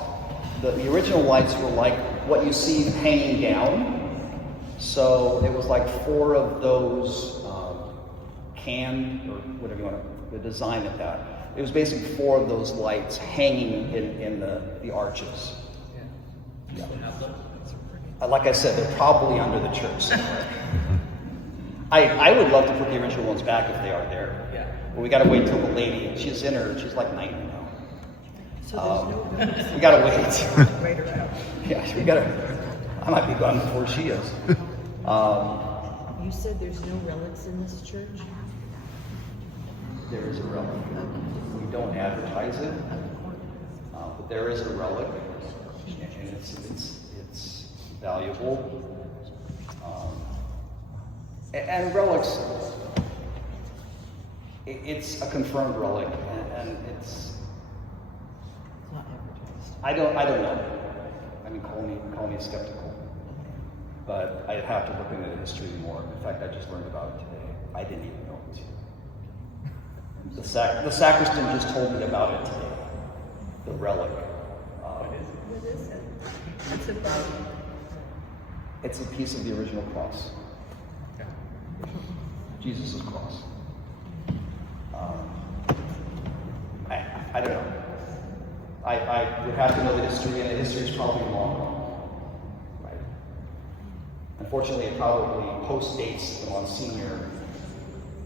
the original lights were like what you see hanging down. So it was like 4 of those canned, or whatever you want to design it that. It was basically 4 of those lights hanging in the arches. Yeah. Like I said, they're probably under the church somewhere. I would love to put the original ones back if they are there. Yeah. But we gotta wait till the lady, she's like 90 now. So there's no We gotta wait. right around. Yeah, I might be gone before she is. You said there's no relics in this church? There is a relic. We don't advertise it, but there is a relic, and it's valuable. And relics, it's a confirmed relic, and it's not advertised. I don't know. I mean, call me skeptical, but I'd have to look into the history more. In fact, I just learned about it today. I didn't even know it. The sacristan just told me about it today. The relic. What is it? What's it about? It's a piece of the original cross. Jesus' cross. I don't know. I would have to know the history, and the history is probably long. Right? Unfortunately, it probably postdates the Monsignor,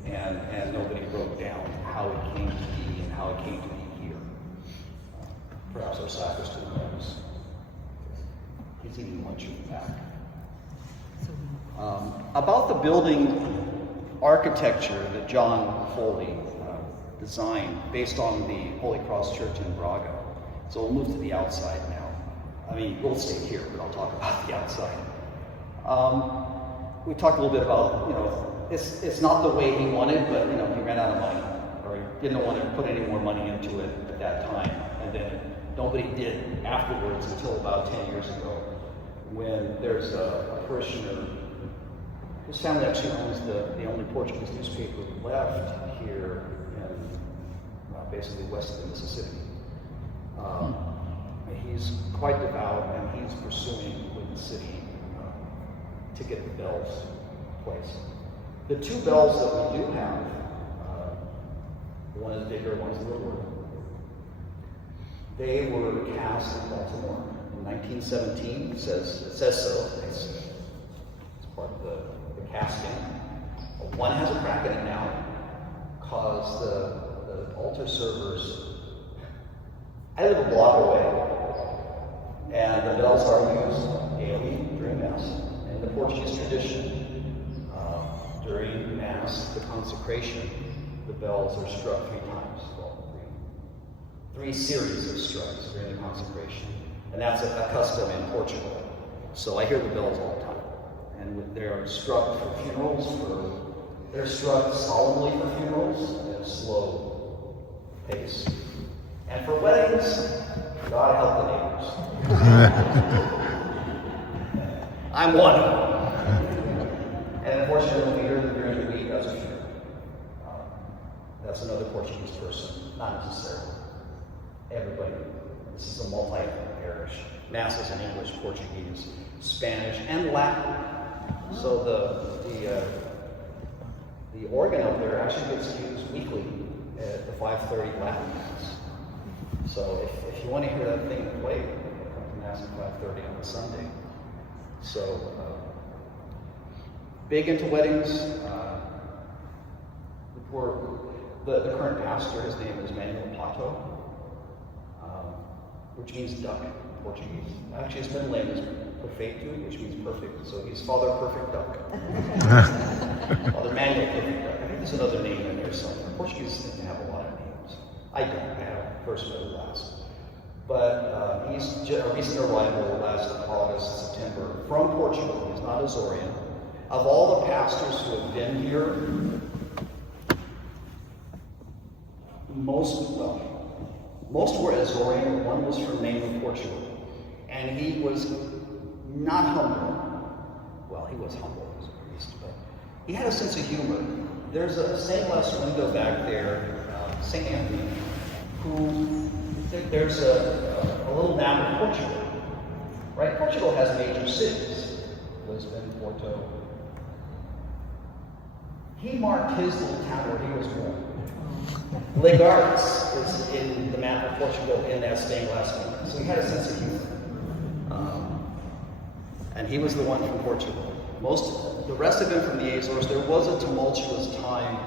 and nobody wrote down how it came to be and how it came to be here. Perhaps our sacristan knows. He's eating lunch in the back. About the building architecture that John Foley designed based on the Holy Cross Church in Braga. So we'll move to the outside now. I mean, we'll stay here, but I'll talk about the outside. We talked a little bit about, it's not the way he wanted, but he ran out of money, or he didn't want to put any more money into it at that time. And then nobody did afterwards until about 10 years ago, when there's a parishioner whose family actually owns the only Portuguese newspaper left here in basically west of the Mississippi. He's quite devout, and he's pursuing with the city to get the bells placed. The 2 bells that we do have, one is bigger, one is littler. They were cast in Baltimore in 1917. It says so. It's part of the casting. One has a crack in it now, because the altar servers, I live a block away, and the bells are used daily during Mass. In the Portuguese tradition, during Mass, the consecration, the bells are struck 3 times. Well, three series of strikes during the consecration. And that's a custom in Portugal. So I hear the bells all the time. And they're struck for funerals, they're struck solemnly for funerals at a slow pace. And for weddings, God help the neighbors. I'm one of them. And unfortunately, we hear them during the week as a funeral. That's another Portuguese person, not necessarily. Everybody. This is a multi-ethnic parish. Mass is in English, Portuguese, Spanish, and Latin. So the organ up there actually gets used weekly at the 5:30 Latin Mass. So if you want to hear that thing played, come to Mass at 5:30 on a Sunday. So big into weddings. The current pastor, his name is Manuel Pato, which means duck in Portuguese. Actually, his middle name is Perfeito, which means perfect. So he's Father Perfect Duck. Father Manuel Perfect Duck. I think there's another name in there somewhere. Portuguese seem to have a lot of names. I don't. I have first, middle, last. But he's a recent arrival last August, September, from Portugal. He's not Azorean. Of all the pastors who have been here, most were Azorean. One was from mainland Portugal. And he was not humble. Well, he was humble as a priest, but he had a sense of humor. There's a stained glass window back there, St. Anthony, who there's a little map of Portugal. Right? Portugal has major cities. Lisbon, Porto. He marked his little town where he was born. Legartes is in the map of Portugal in that stained glass window. So he had a sense of humor. And he was the one from Portugal. The rest of them from the Azores. There was a tumultuous time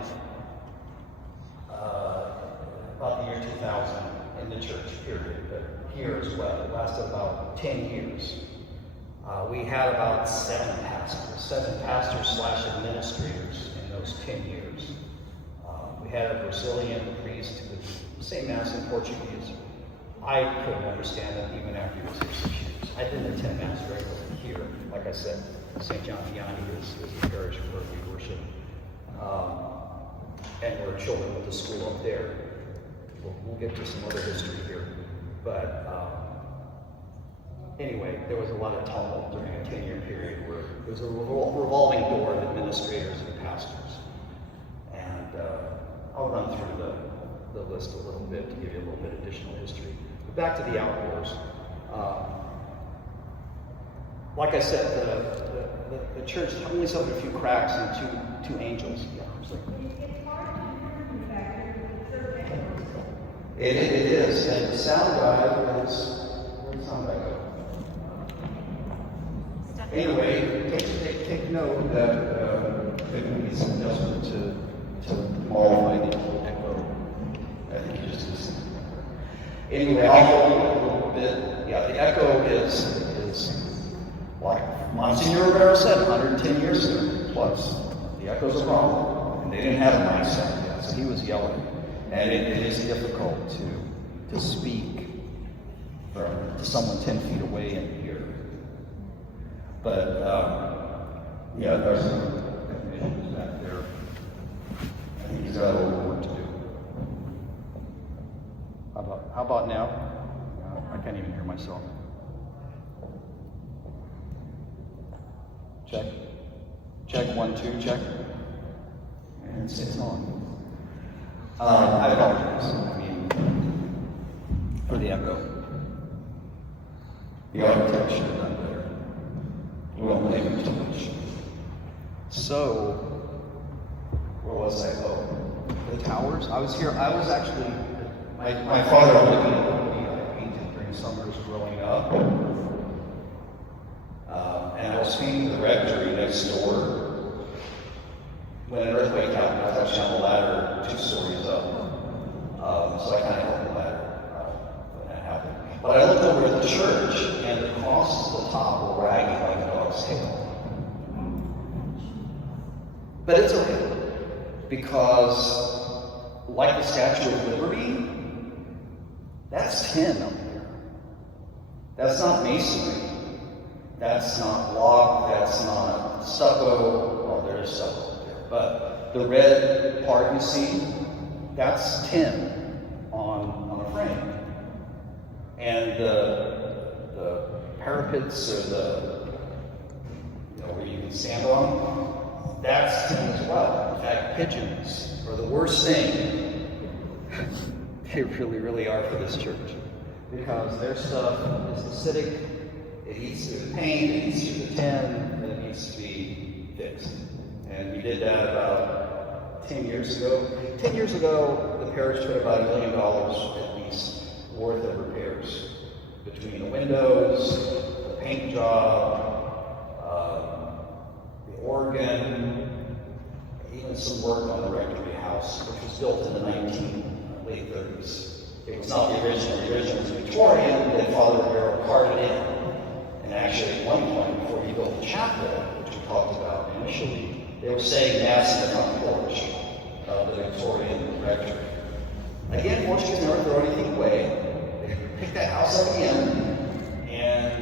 about the year 2000 in the church, period, but here as well. It lasted about 10 years. We had about 7 pastors/administrators in those 10 years. We had a Brazilian priest who would say Mass in Portuguese. I couldn't understand it even after he was here 6 years. I didn't attend Mass regularly here. Like I said, St. John Vianney is the parish where we worship. And we're children with the school up there. We'll get to some other history here. But anyway, there was a lot of tumult during a 10-year period where there was a revolving door of administrators and pastors. And I'll run through the list a little bit to give you a little bit additional history. But back to the outdoors. Like I said, the church only suffered a few cracks and two angels. Yeah, I was like, it is, and the sound guy is, where'd the sound guy go? Anyway, take note that it would be some adjustment to qualify the echo. I think you just listen. Anyway, I'll hold you a little bit. Yeah, the echo is like Monsignor Rivera said, 110 years ago plus. The echo's a problem, and they didn't have a mic set yet, so he was yelling. And it is difficult to speak to someone 10 feet away and hear. But yeah, there's some definitions back there. I think he's got a little work to do. How about now? I can't even hear myself. Check 1, 2, check. And it's on. I apologize. For the echo. The architect should have done better. We won't blame him too much. So, where was I? Oh, the towers. I was actually, my father lived in a company I painted during summers growing up. And I was painting the rectory next door when an earthquake happened. I was actually on the ladder 2 stories up. So I kind of helped the ladder when that because, like the Statue of Liberty, that's tin up there. That's not masonry. That's not block. That's not stucco. Well, there is stucco up there. But the red part you see, that's tin on a frame. And the parapets or where you can stand on, that's tin as well. In fact, pigeons are the worst thing. They really, really are for this church. Because their stuff is acidic, it eats through the paint, it eats through the tin, and it needs to be fixed. And we did that about 10 years ago. 10 years ago, the parish put about $1 million at least worth of repairs. Between the windows, the paint job, the organ, even some work on the rectory house, which was built in the late 30s. It was not the original. The original was Victorian, then Father Rivera carved it in. And actually, at one point, before he built the chapel, which we talked about initially, they were saying Mass in the front porch of the Victorian rectory. Again, Portuguese never throw anything away. They picked that house up again and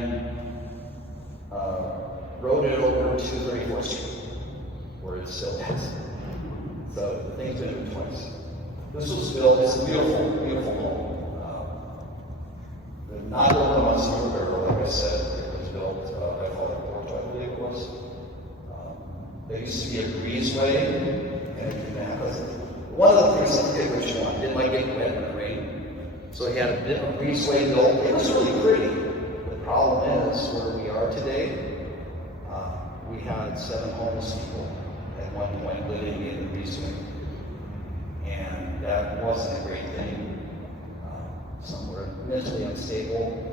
rode it over to 34th Street, where it still is. So the thing's been moved twice. This was built, it's a beautiful, beautiful home. Not built on Monsignor Rivera, like I said. It was built by Father Porto, I believe it was. There used to be a breezeway, and it didn't have one of the things I forget which one, didn't like getting wet in the rain. So he had a bit of breezeway built. It was really pretty. The problem is, where we are today, we had 7 homeless people at one point living in the breezeway. And that wasn't a great thing. Some were mentally unstable.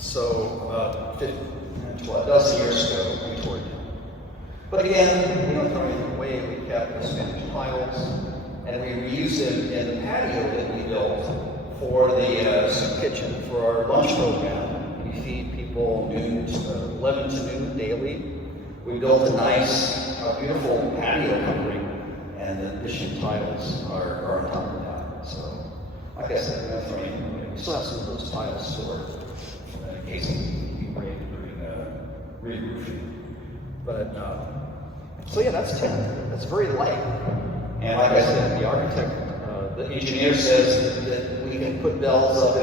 So about 12 dozen years ago, we tore it down. But again, we don't throw anything away. We kept the Spanish tiles, and we reused them in the patio that we built for the soup kitchen for our lunch program. We feed people noon, 11 to noon daily. We built a nice, beautiful patio covering, and the bishop tiles are on top of that. So, like I said, we're not throwing anything away. We still have some of those tiles stored in case we break during re-roofing. But, so yeah, that's 10. That's very light. And like I said, the architect, the engineer says that we can put bells up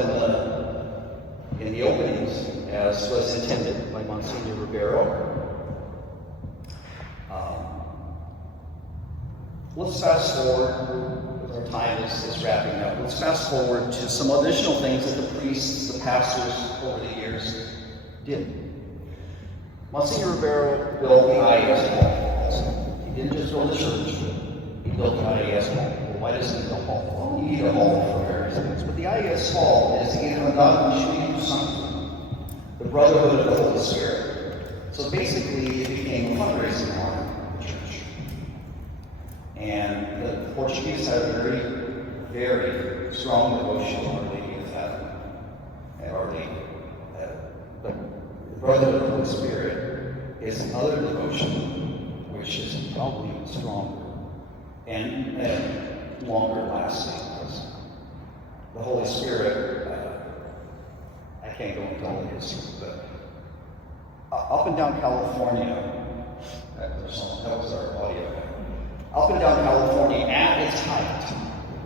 in the openings as was intended by Monsignor Ribeiro. Let's fast forward, because our time is wrapping up. Let's fast forward to some additional things that the priests, the pastors over the years did. Monsignor Ribeiro built the IAS hall. He didn't just build a church, he built the IAS hall. Well, why does he build a hall? Well, you need a hall for various things. But the IAS hall is the Irmandad Santo, the Brotherhood of the Holy Spirit. So basically, it became a fundraising arm of the church. And the Portuguese had a very, very strong devotion to Our Lady of Fatima and Our Lady. But the Brotherhood of the Holy Spirit is another devotion which is probably stronger and longer lasting. Because the Holy Spirit, I can't go into all the history, but up and down California, that was our audio. Up and down California at its height,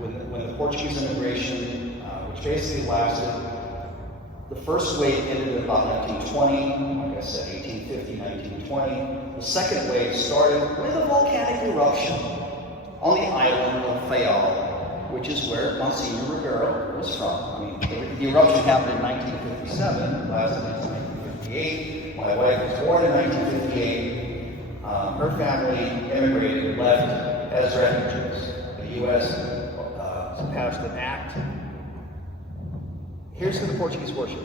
when the Portuguese immigration, which basically lasted, the first wave ended in about 1920, like I said, 1850, 1920. The second wave started with a volcanic eruption on the island of Fayal, which is where Monsignor Rivera was from. I mean, the eruption happened in 1957, lasted until 1958. My wife was born in 1958. Her family immigrated, left as refugees. The U.S. passed an act. Here's who the Portuguese worship: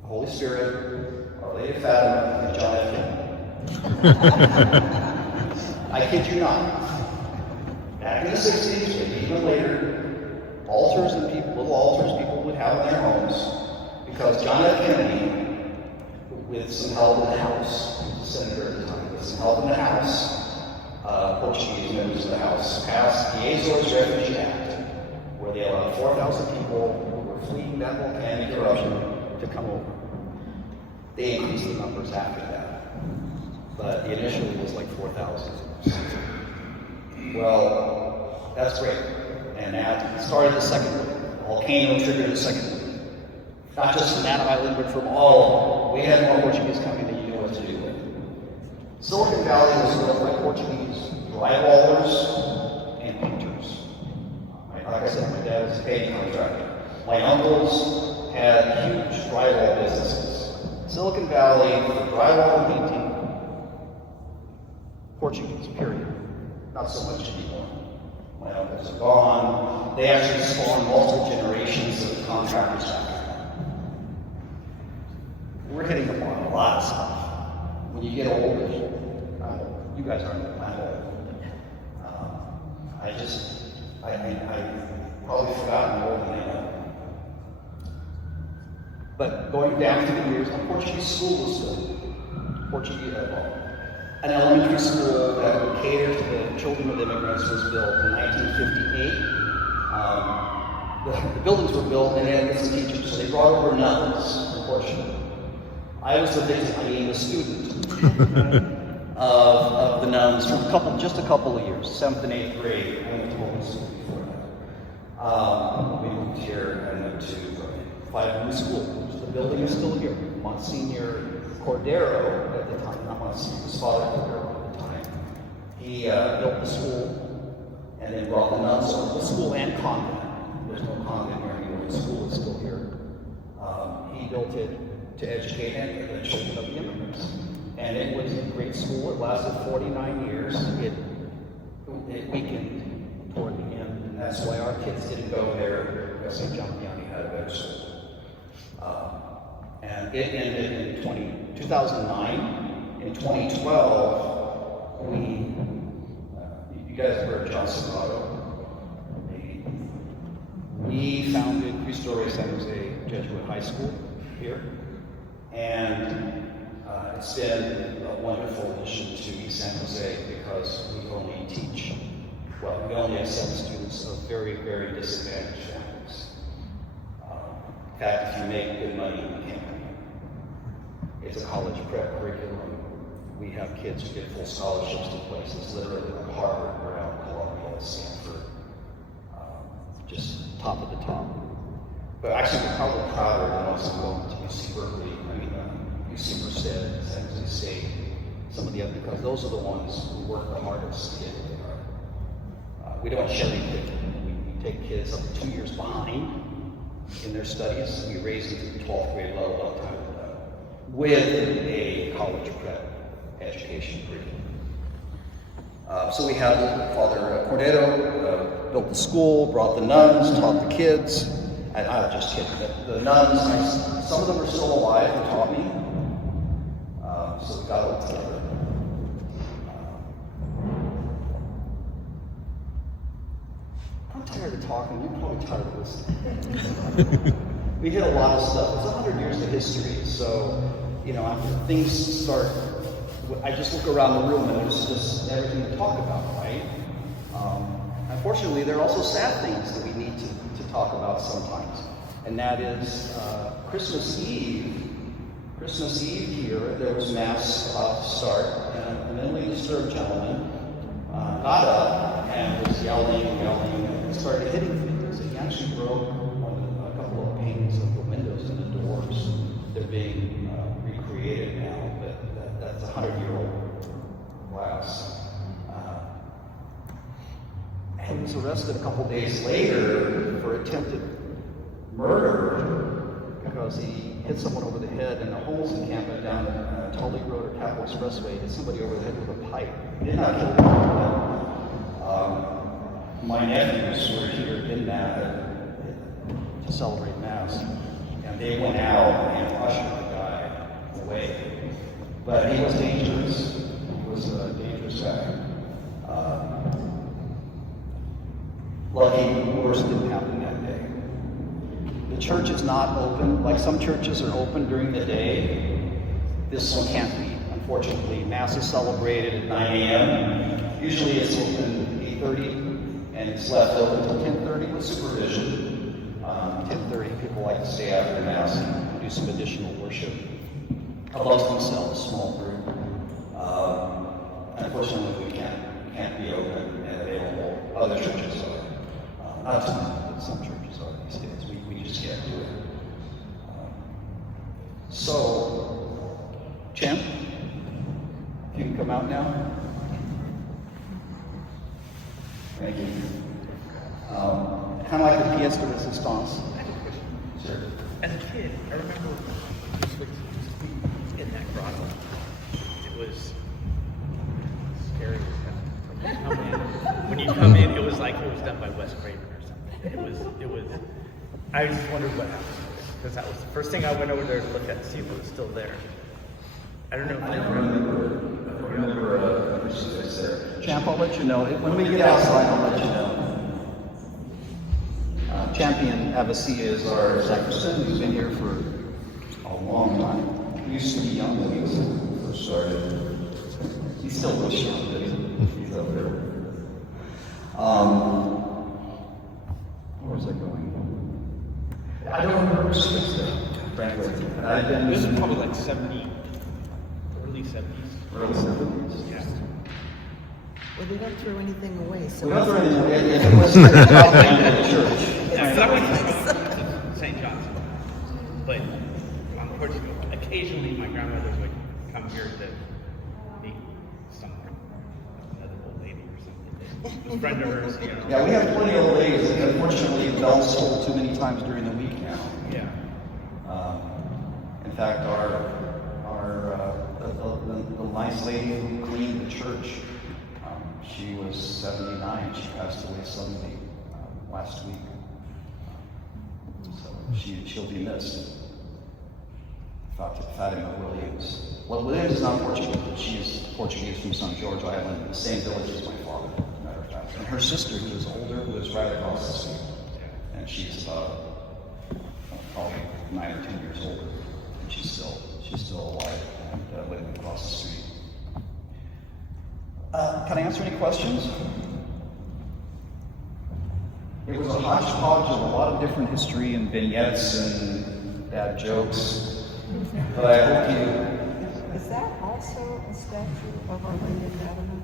the Holy Spirit, Our Lady of Fatima, and John F. Kennedy. I kid you not. Back in the 60s, and even later, altars and little altars people would have in their homes, because John F. Kennedy, with some help in the House, he was a senator at the time, with some help in the House, Portuguese members of the House passed the Azores Refugee Act, where they allowed 4,000 people who were fleeing that volcanic eruption to come over. They increased the numbers after that, but the initial was like 4,000. Well, that's great, and that started the second wave. Volcano triggered the second wave. Not just from that island, but from all of them. We had more Portuguese coming than you knew what to do with. Silicon Valley was built by Portuguese drywallers and painters. Like I said, my dad was a painting contractor. My uncles had huge drywall businesses. Silicon Valley, for drywall and painting, Portuguese, period. Not so much anymore. My uncles are gone. They actually spawned multiple generations of contractors after that. We're hitting upon a lot of stuff. When you get older, you guys aren't that old. I probably forgotten more than I know. But going down through the years, a Portuguese school was built. An elementary school that would cater to the children of immigrants was built in 1958. The buildings were built and they had some teachers, so they brought over nuns from Portugal. I was the student of the nuns from just a couple of years, 7th and 8th grade. I went to public school before that. We moved here and went to Five School. The building is still here. Monsignor Cordero at the time, not Monsignor, his father Cordero at the time. He built the school and then brought the nuns over the school and convent. There's no convent here anymore. The school is still here. He built it to educate the children of the immigrants. And it was a great school. It lasted 49 years. It weakened toward the end, and that's why our kids didn't go there, because St. John County had a better school. And it ended in 2009. In 2012, you guys have heard of John Sabato? We founded Cristo Rey San Jose Jesuit High School here. And it's been a wonderful addition to East San Jose because we only accept students of very, very disadvantaged families. In fact, if you make good money, you can't come here. It's a college prep curriculum. We have kids who get full scholarships to places literally like Harvard, Brown, Columbia, Stanford, just top of the top. But actually, we're probably prouder than also going to UC Berkeley, UC Merced, San Jose State, some of the other, because those are the ones who work the hardest to get where they are. We don't cherry pick. We take kids up to 2 years behind in their studies. We raise them to the 12th grade level by the time we're done, with a college prep education curriculum. So we had Father Cordero built the school, brought the nuns, taught the kids. I'm just kidding. The nuns, some of them are still alive who taught me. So we got it together. I'm tired of talking. You're probably tired of listening. We hit a lot of stuff. It's 100 years of history. So, after things start, I just look around the room and there's just everything to talk about, right? Unfortunately, there are also sad things that we need to talk about sometimes. And that is Christmas Eve. Christmas Eve here, there was Mass about to start, and a mentally disturbed gentleman got up and was yelling and started hitting things. He actually broke a couple of panes of the windows and the doors. They're being recreated now, but that's a 100-year-old glass. And he was arrested a couple days later for attempted murder because he hit someone over the head in a homeless encampment down Tully Road or Capitol Expressway. Hit somebody over the head with a pipe. He did not kill anyone. My nephews were here in that to celebrate Mass, and they went out and ushered the guy away. But he was dangerous. He was a dangerous guy. Lucky worse didn't happen that day. The church is not open. Like some churches are open during the day, this one can't be. Unfortunately, Mass is celebrated at 9 a.m. Usually it's open 8:30 and it's left open until 10:30 with supervision. 10:30, people like to stay after Mass and do some additional worship amongst themselves, small group. Unfortunately, we can't be open and available. Other churches are. Not too many, but some churches are these days. We just can't do it. So, Champ, you can come out now. Thank you. Kind of like the pièce de résistance. Sure. As a kid, I remember in that grotto. It was scary. When you come in, it was like it was done by Wes Craven or something. It was. I just wondered what happened because that was the first thing I went over there to look at to see if it was still there. I don't know. I don't remember a crucifix there. Champ, I'll let you know. When we get outside, I'll let you know. Champion Abacia is our sacristan. He's been here for a long time. He used to be young when he first started. He still looks young, but he's up there. Where's that going? I don't remember crucifix there, frankly. This is probably like 70, early 70s. Early 70s. Yeah. Well, they don't throw anything away, so. We don't throw anything away. It was the church. Yeah, that was St. John's. But unfortunately, occasionally my grandmother would come here to meet someone, another old lady or something. A friend of hers, you know. Yeah, we have plenty of old ladies. Unfortunately, bells toll too many times during the week now. Yeah. In fact, the nice lady who cleaned the church, she was 79. She passed away suddenly last week. So she'll be missed. Fatima Williams. Well, Williams is not Portuguese, but she's Portuguese from St. George Island, the same village as my father, as a matter of fact. And her sister, who is older, who is right across the street. And she's about probably 9 or 10 years older. And she's still alive and living across the street. Can I answer any questions? It was a hodgepodge of a lot of different history and vignettes and bad jokes. But I hope you... Is that also a statue of Our Lady of Fatima?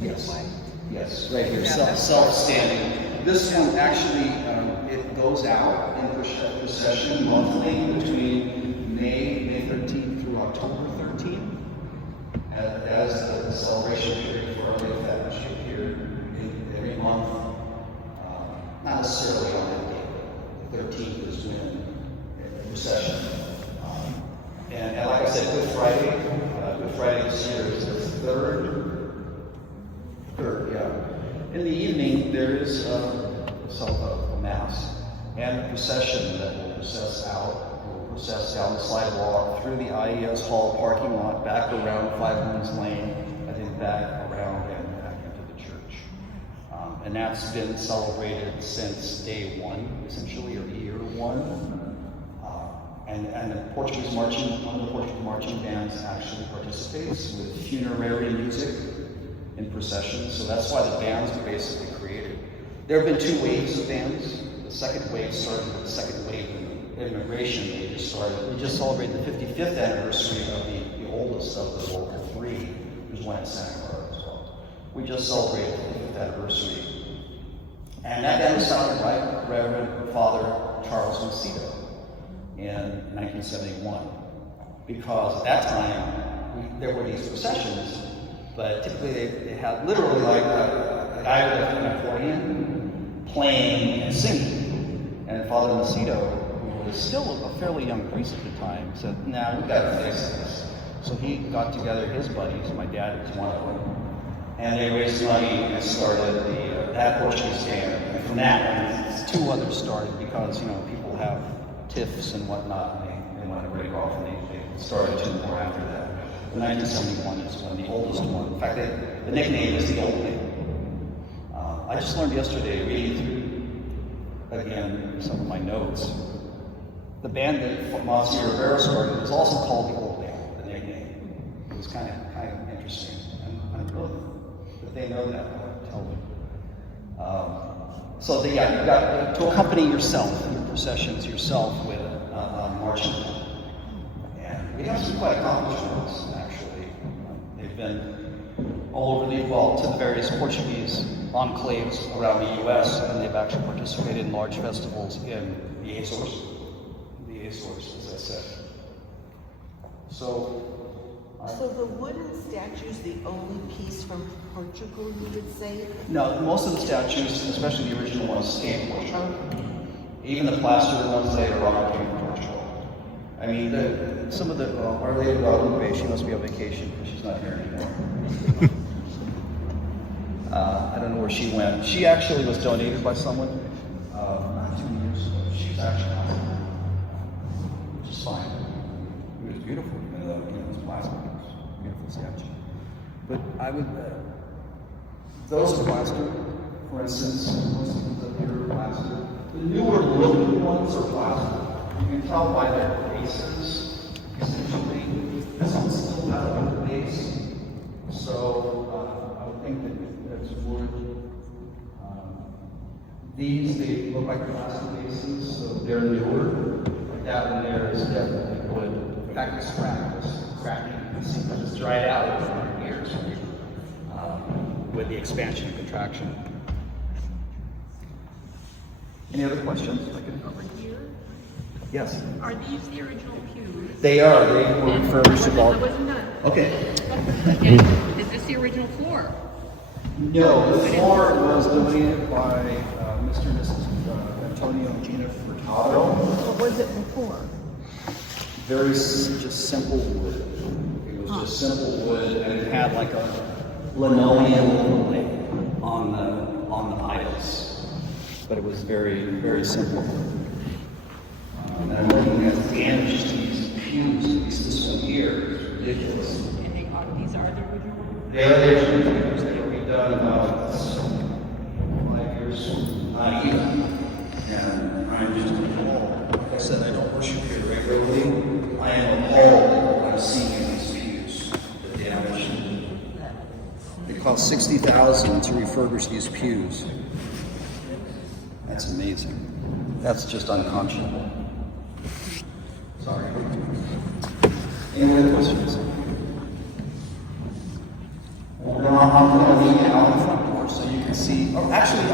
Yes. White? Yes, right here, self-standing. This one actually, it goes out in procession monthly between May 13th through October 13th. As the celebration period for Our Lady of Fatima should appear every month. Not necessarily on that day, but the 13th is when the procession. And like I said, Good Friday this year is the third, yeah. In the evening, there is a Mass and a procession that will process down the sidewalk, through the IES Hall parking lot, back around Five Winds Lane, and then back around and back into the church. And that's been celebrated since day one, essentially, or year one. And the Portuguese marching, one of the Portuguese marching bands actually participates with funerary music in procession. So that's why the bands were basically created. There have been 2 waves of bands. The second wave started with the second wave of immigration. We just celebrated the 55th anniversary of the oldest of the local 3. There's one in Santa Clara as well. We just celebrated the 55th anniversary. And that band was founded by Reverend Father Charles Macedo in 1971, because at that time there were these processions, but typically they had literally like a guy with an accordion playing and singing. And Father Macedo, who was still a fairly young priest at the time, said, "Nah, we've got to fix this." So he got together his buddies, my dad was one of them, and they raised money and started that Portuguese band. And from that, 2 others started because people have tiffs and whatnot, and they want to break off, and they started 2 more after that. In 1971 is when the oldest one. In fact, the nickname is the Old Man. I just learned yesterday, reading through again some of my notes, the band that Monsignor Rivera started is also called the Old Man. The nickname. It was kind of interesting. And but they know that. Tell them. So yeah, you've got to accompany yourself, your processions yourself with marching. And we have some quite accomplished ones, actually. They've been all over to the various Portuguese enclaves around the U.S., and they've actually participated in large festivals in the Azores. The Azores, as I said. So the wooden statue is the only piece from Portugal, you would say? No, most of the statues, especially the original ones, stay in Portugal. Even the plaster ones later on came from Portugal. I mean, some of the, Our Lady of Guadalupe, she must be on vacation because she's not here anymore. I don't know where she went. She actually was donated by someone not 2 years ago. She's actually awesome, which is fine. It was beautiful. It was plastic. It was a beautiful statue. But I would, those are plaster, for instance, most of them here are plaster. The newer looking ones are plaster. You can tell by their bases, essentially. This one's still got a wood base. So I would think that that's wood. These, they look like plastic bases, so they're newer. That one there is definitely wood. In fact, it's cracked. It's cracking. You can see that it's dried out over 100 years with the expansion and contraction. Any other questions? Over here, Yes. are these the original pews? They are. They were refurbished I about. wasn't done. Okay. And is this the original floor? No, the floor was donated by Mr. and Mrs. Antonio and Gina Furtado. What was it before? Very just simple wood. It was just simple wood, and it had like a linoleum overlay on the idols. But it was very, very simple. And I'm looking at the damage to these pews, at least this one here, is ridiculous. And these are the original? They are the original pews. They were redone about 5 years, not even. And I'm just appalled. Like I said, I don't worship here regularly. I am appalled at what I'm seeing in these pews. The damage. It cost $60,000 to refurbish these pews. That's amazing. That's just unconscionable. Sorry. Any other questions? I'm going to lean out the front door so you can see. Oh, actually,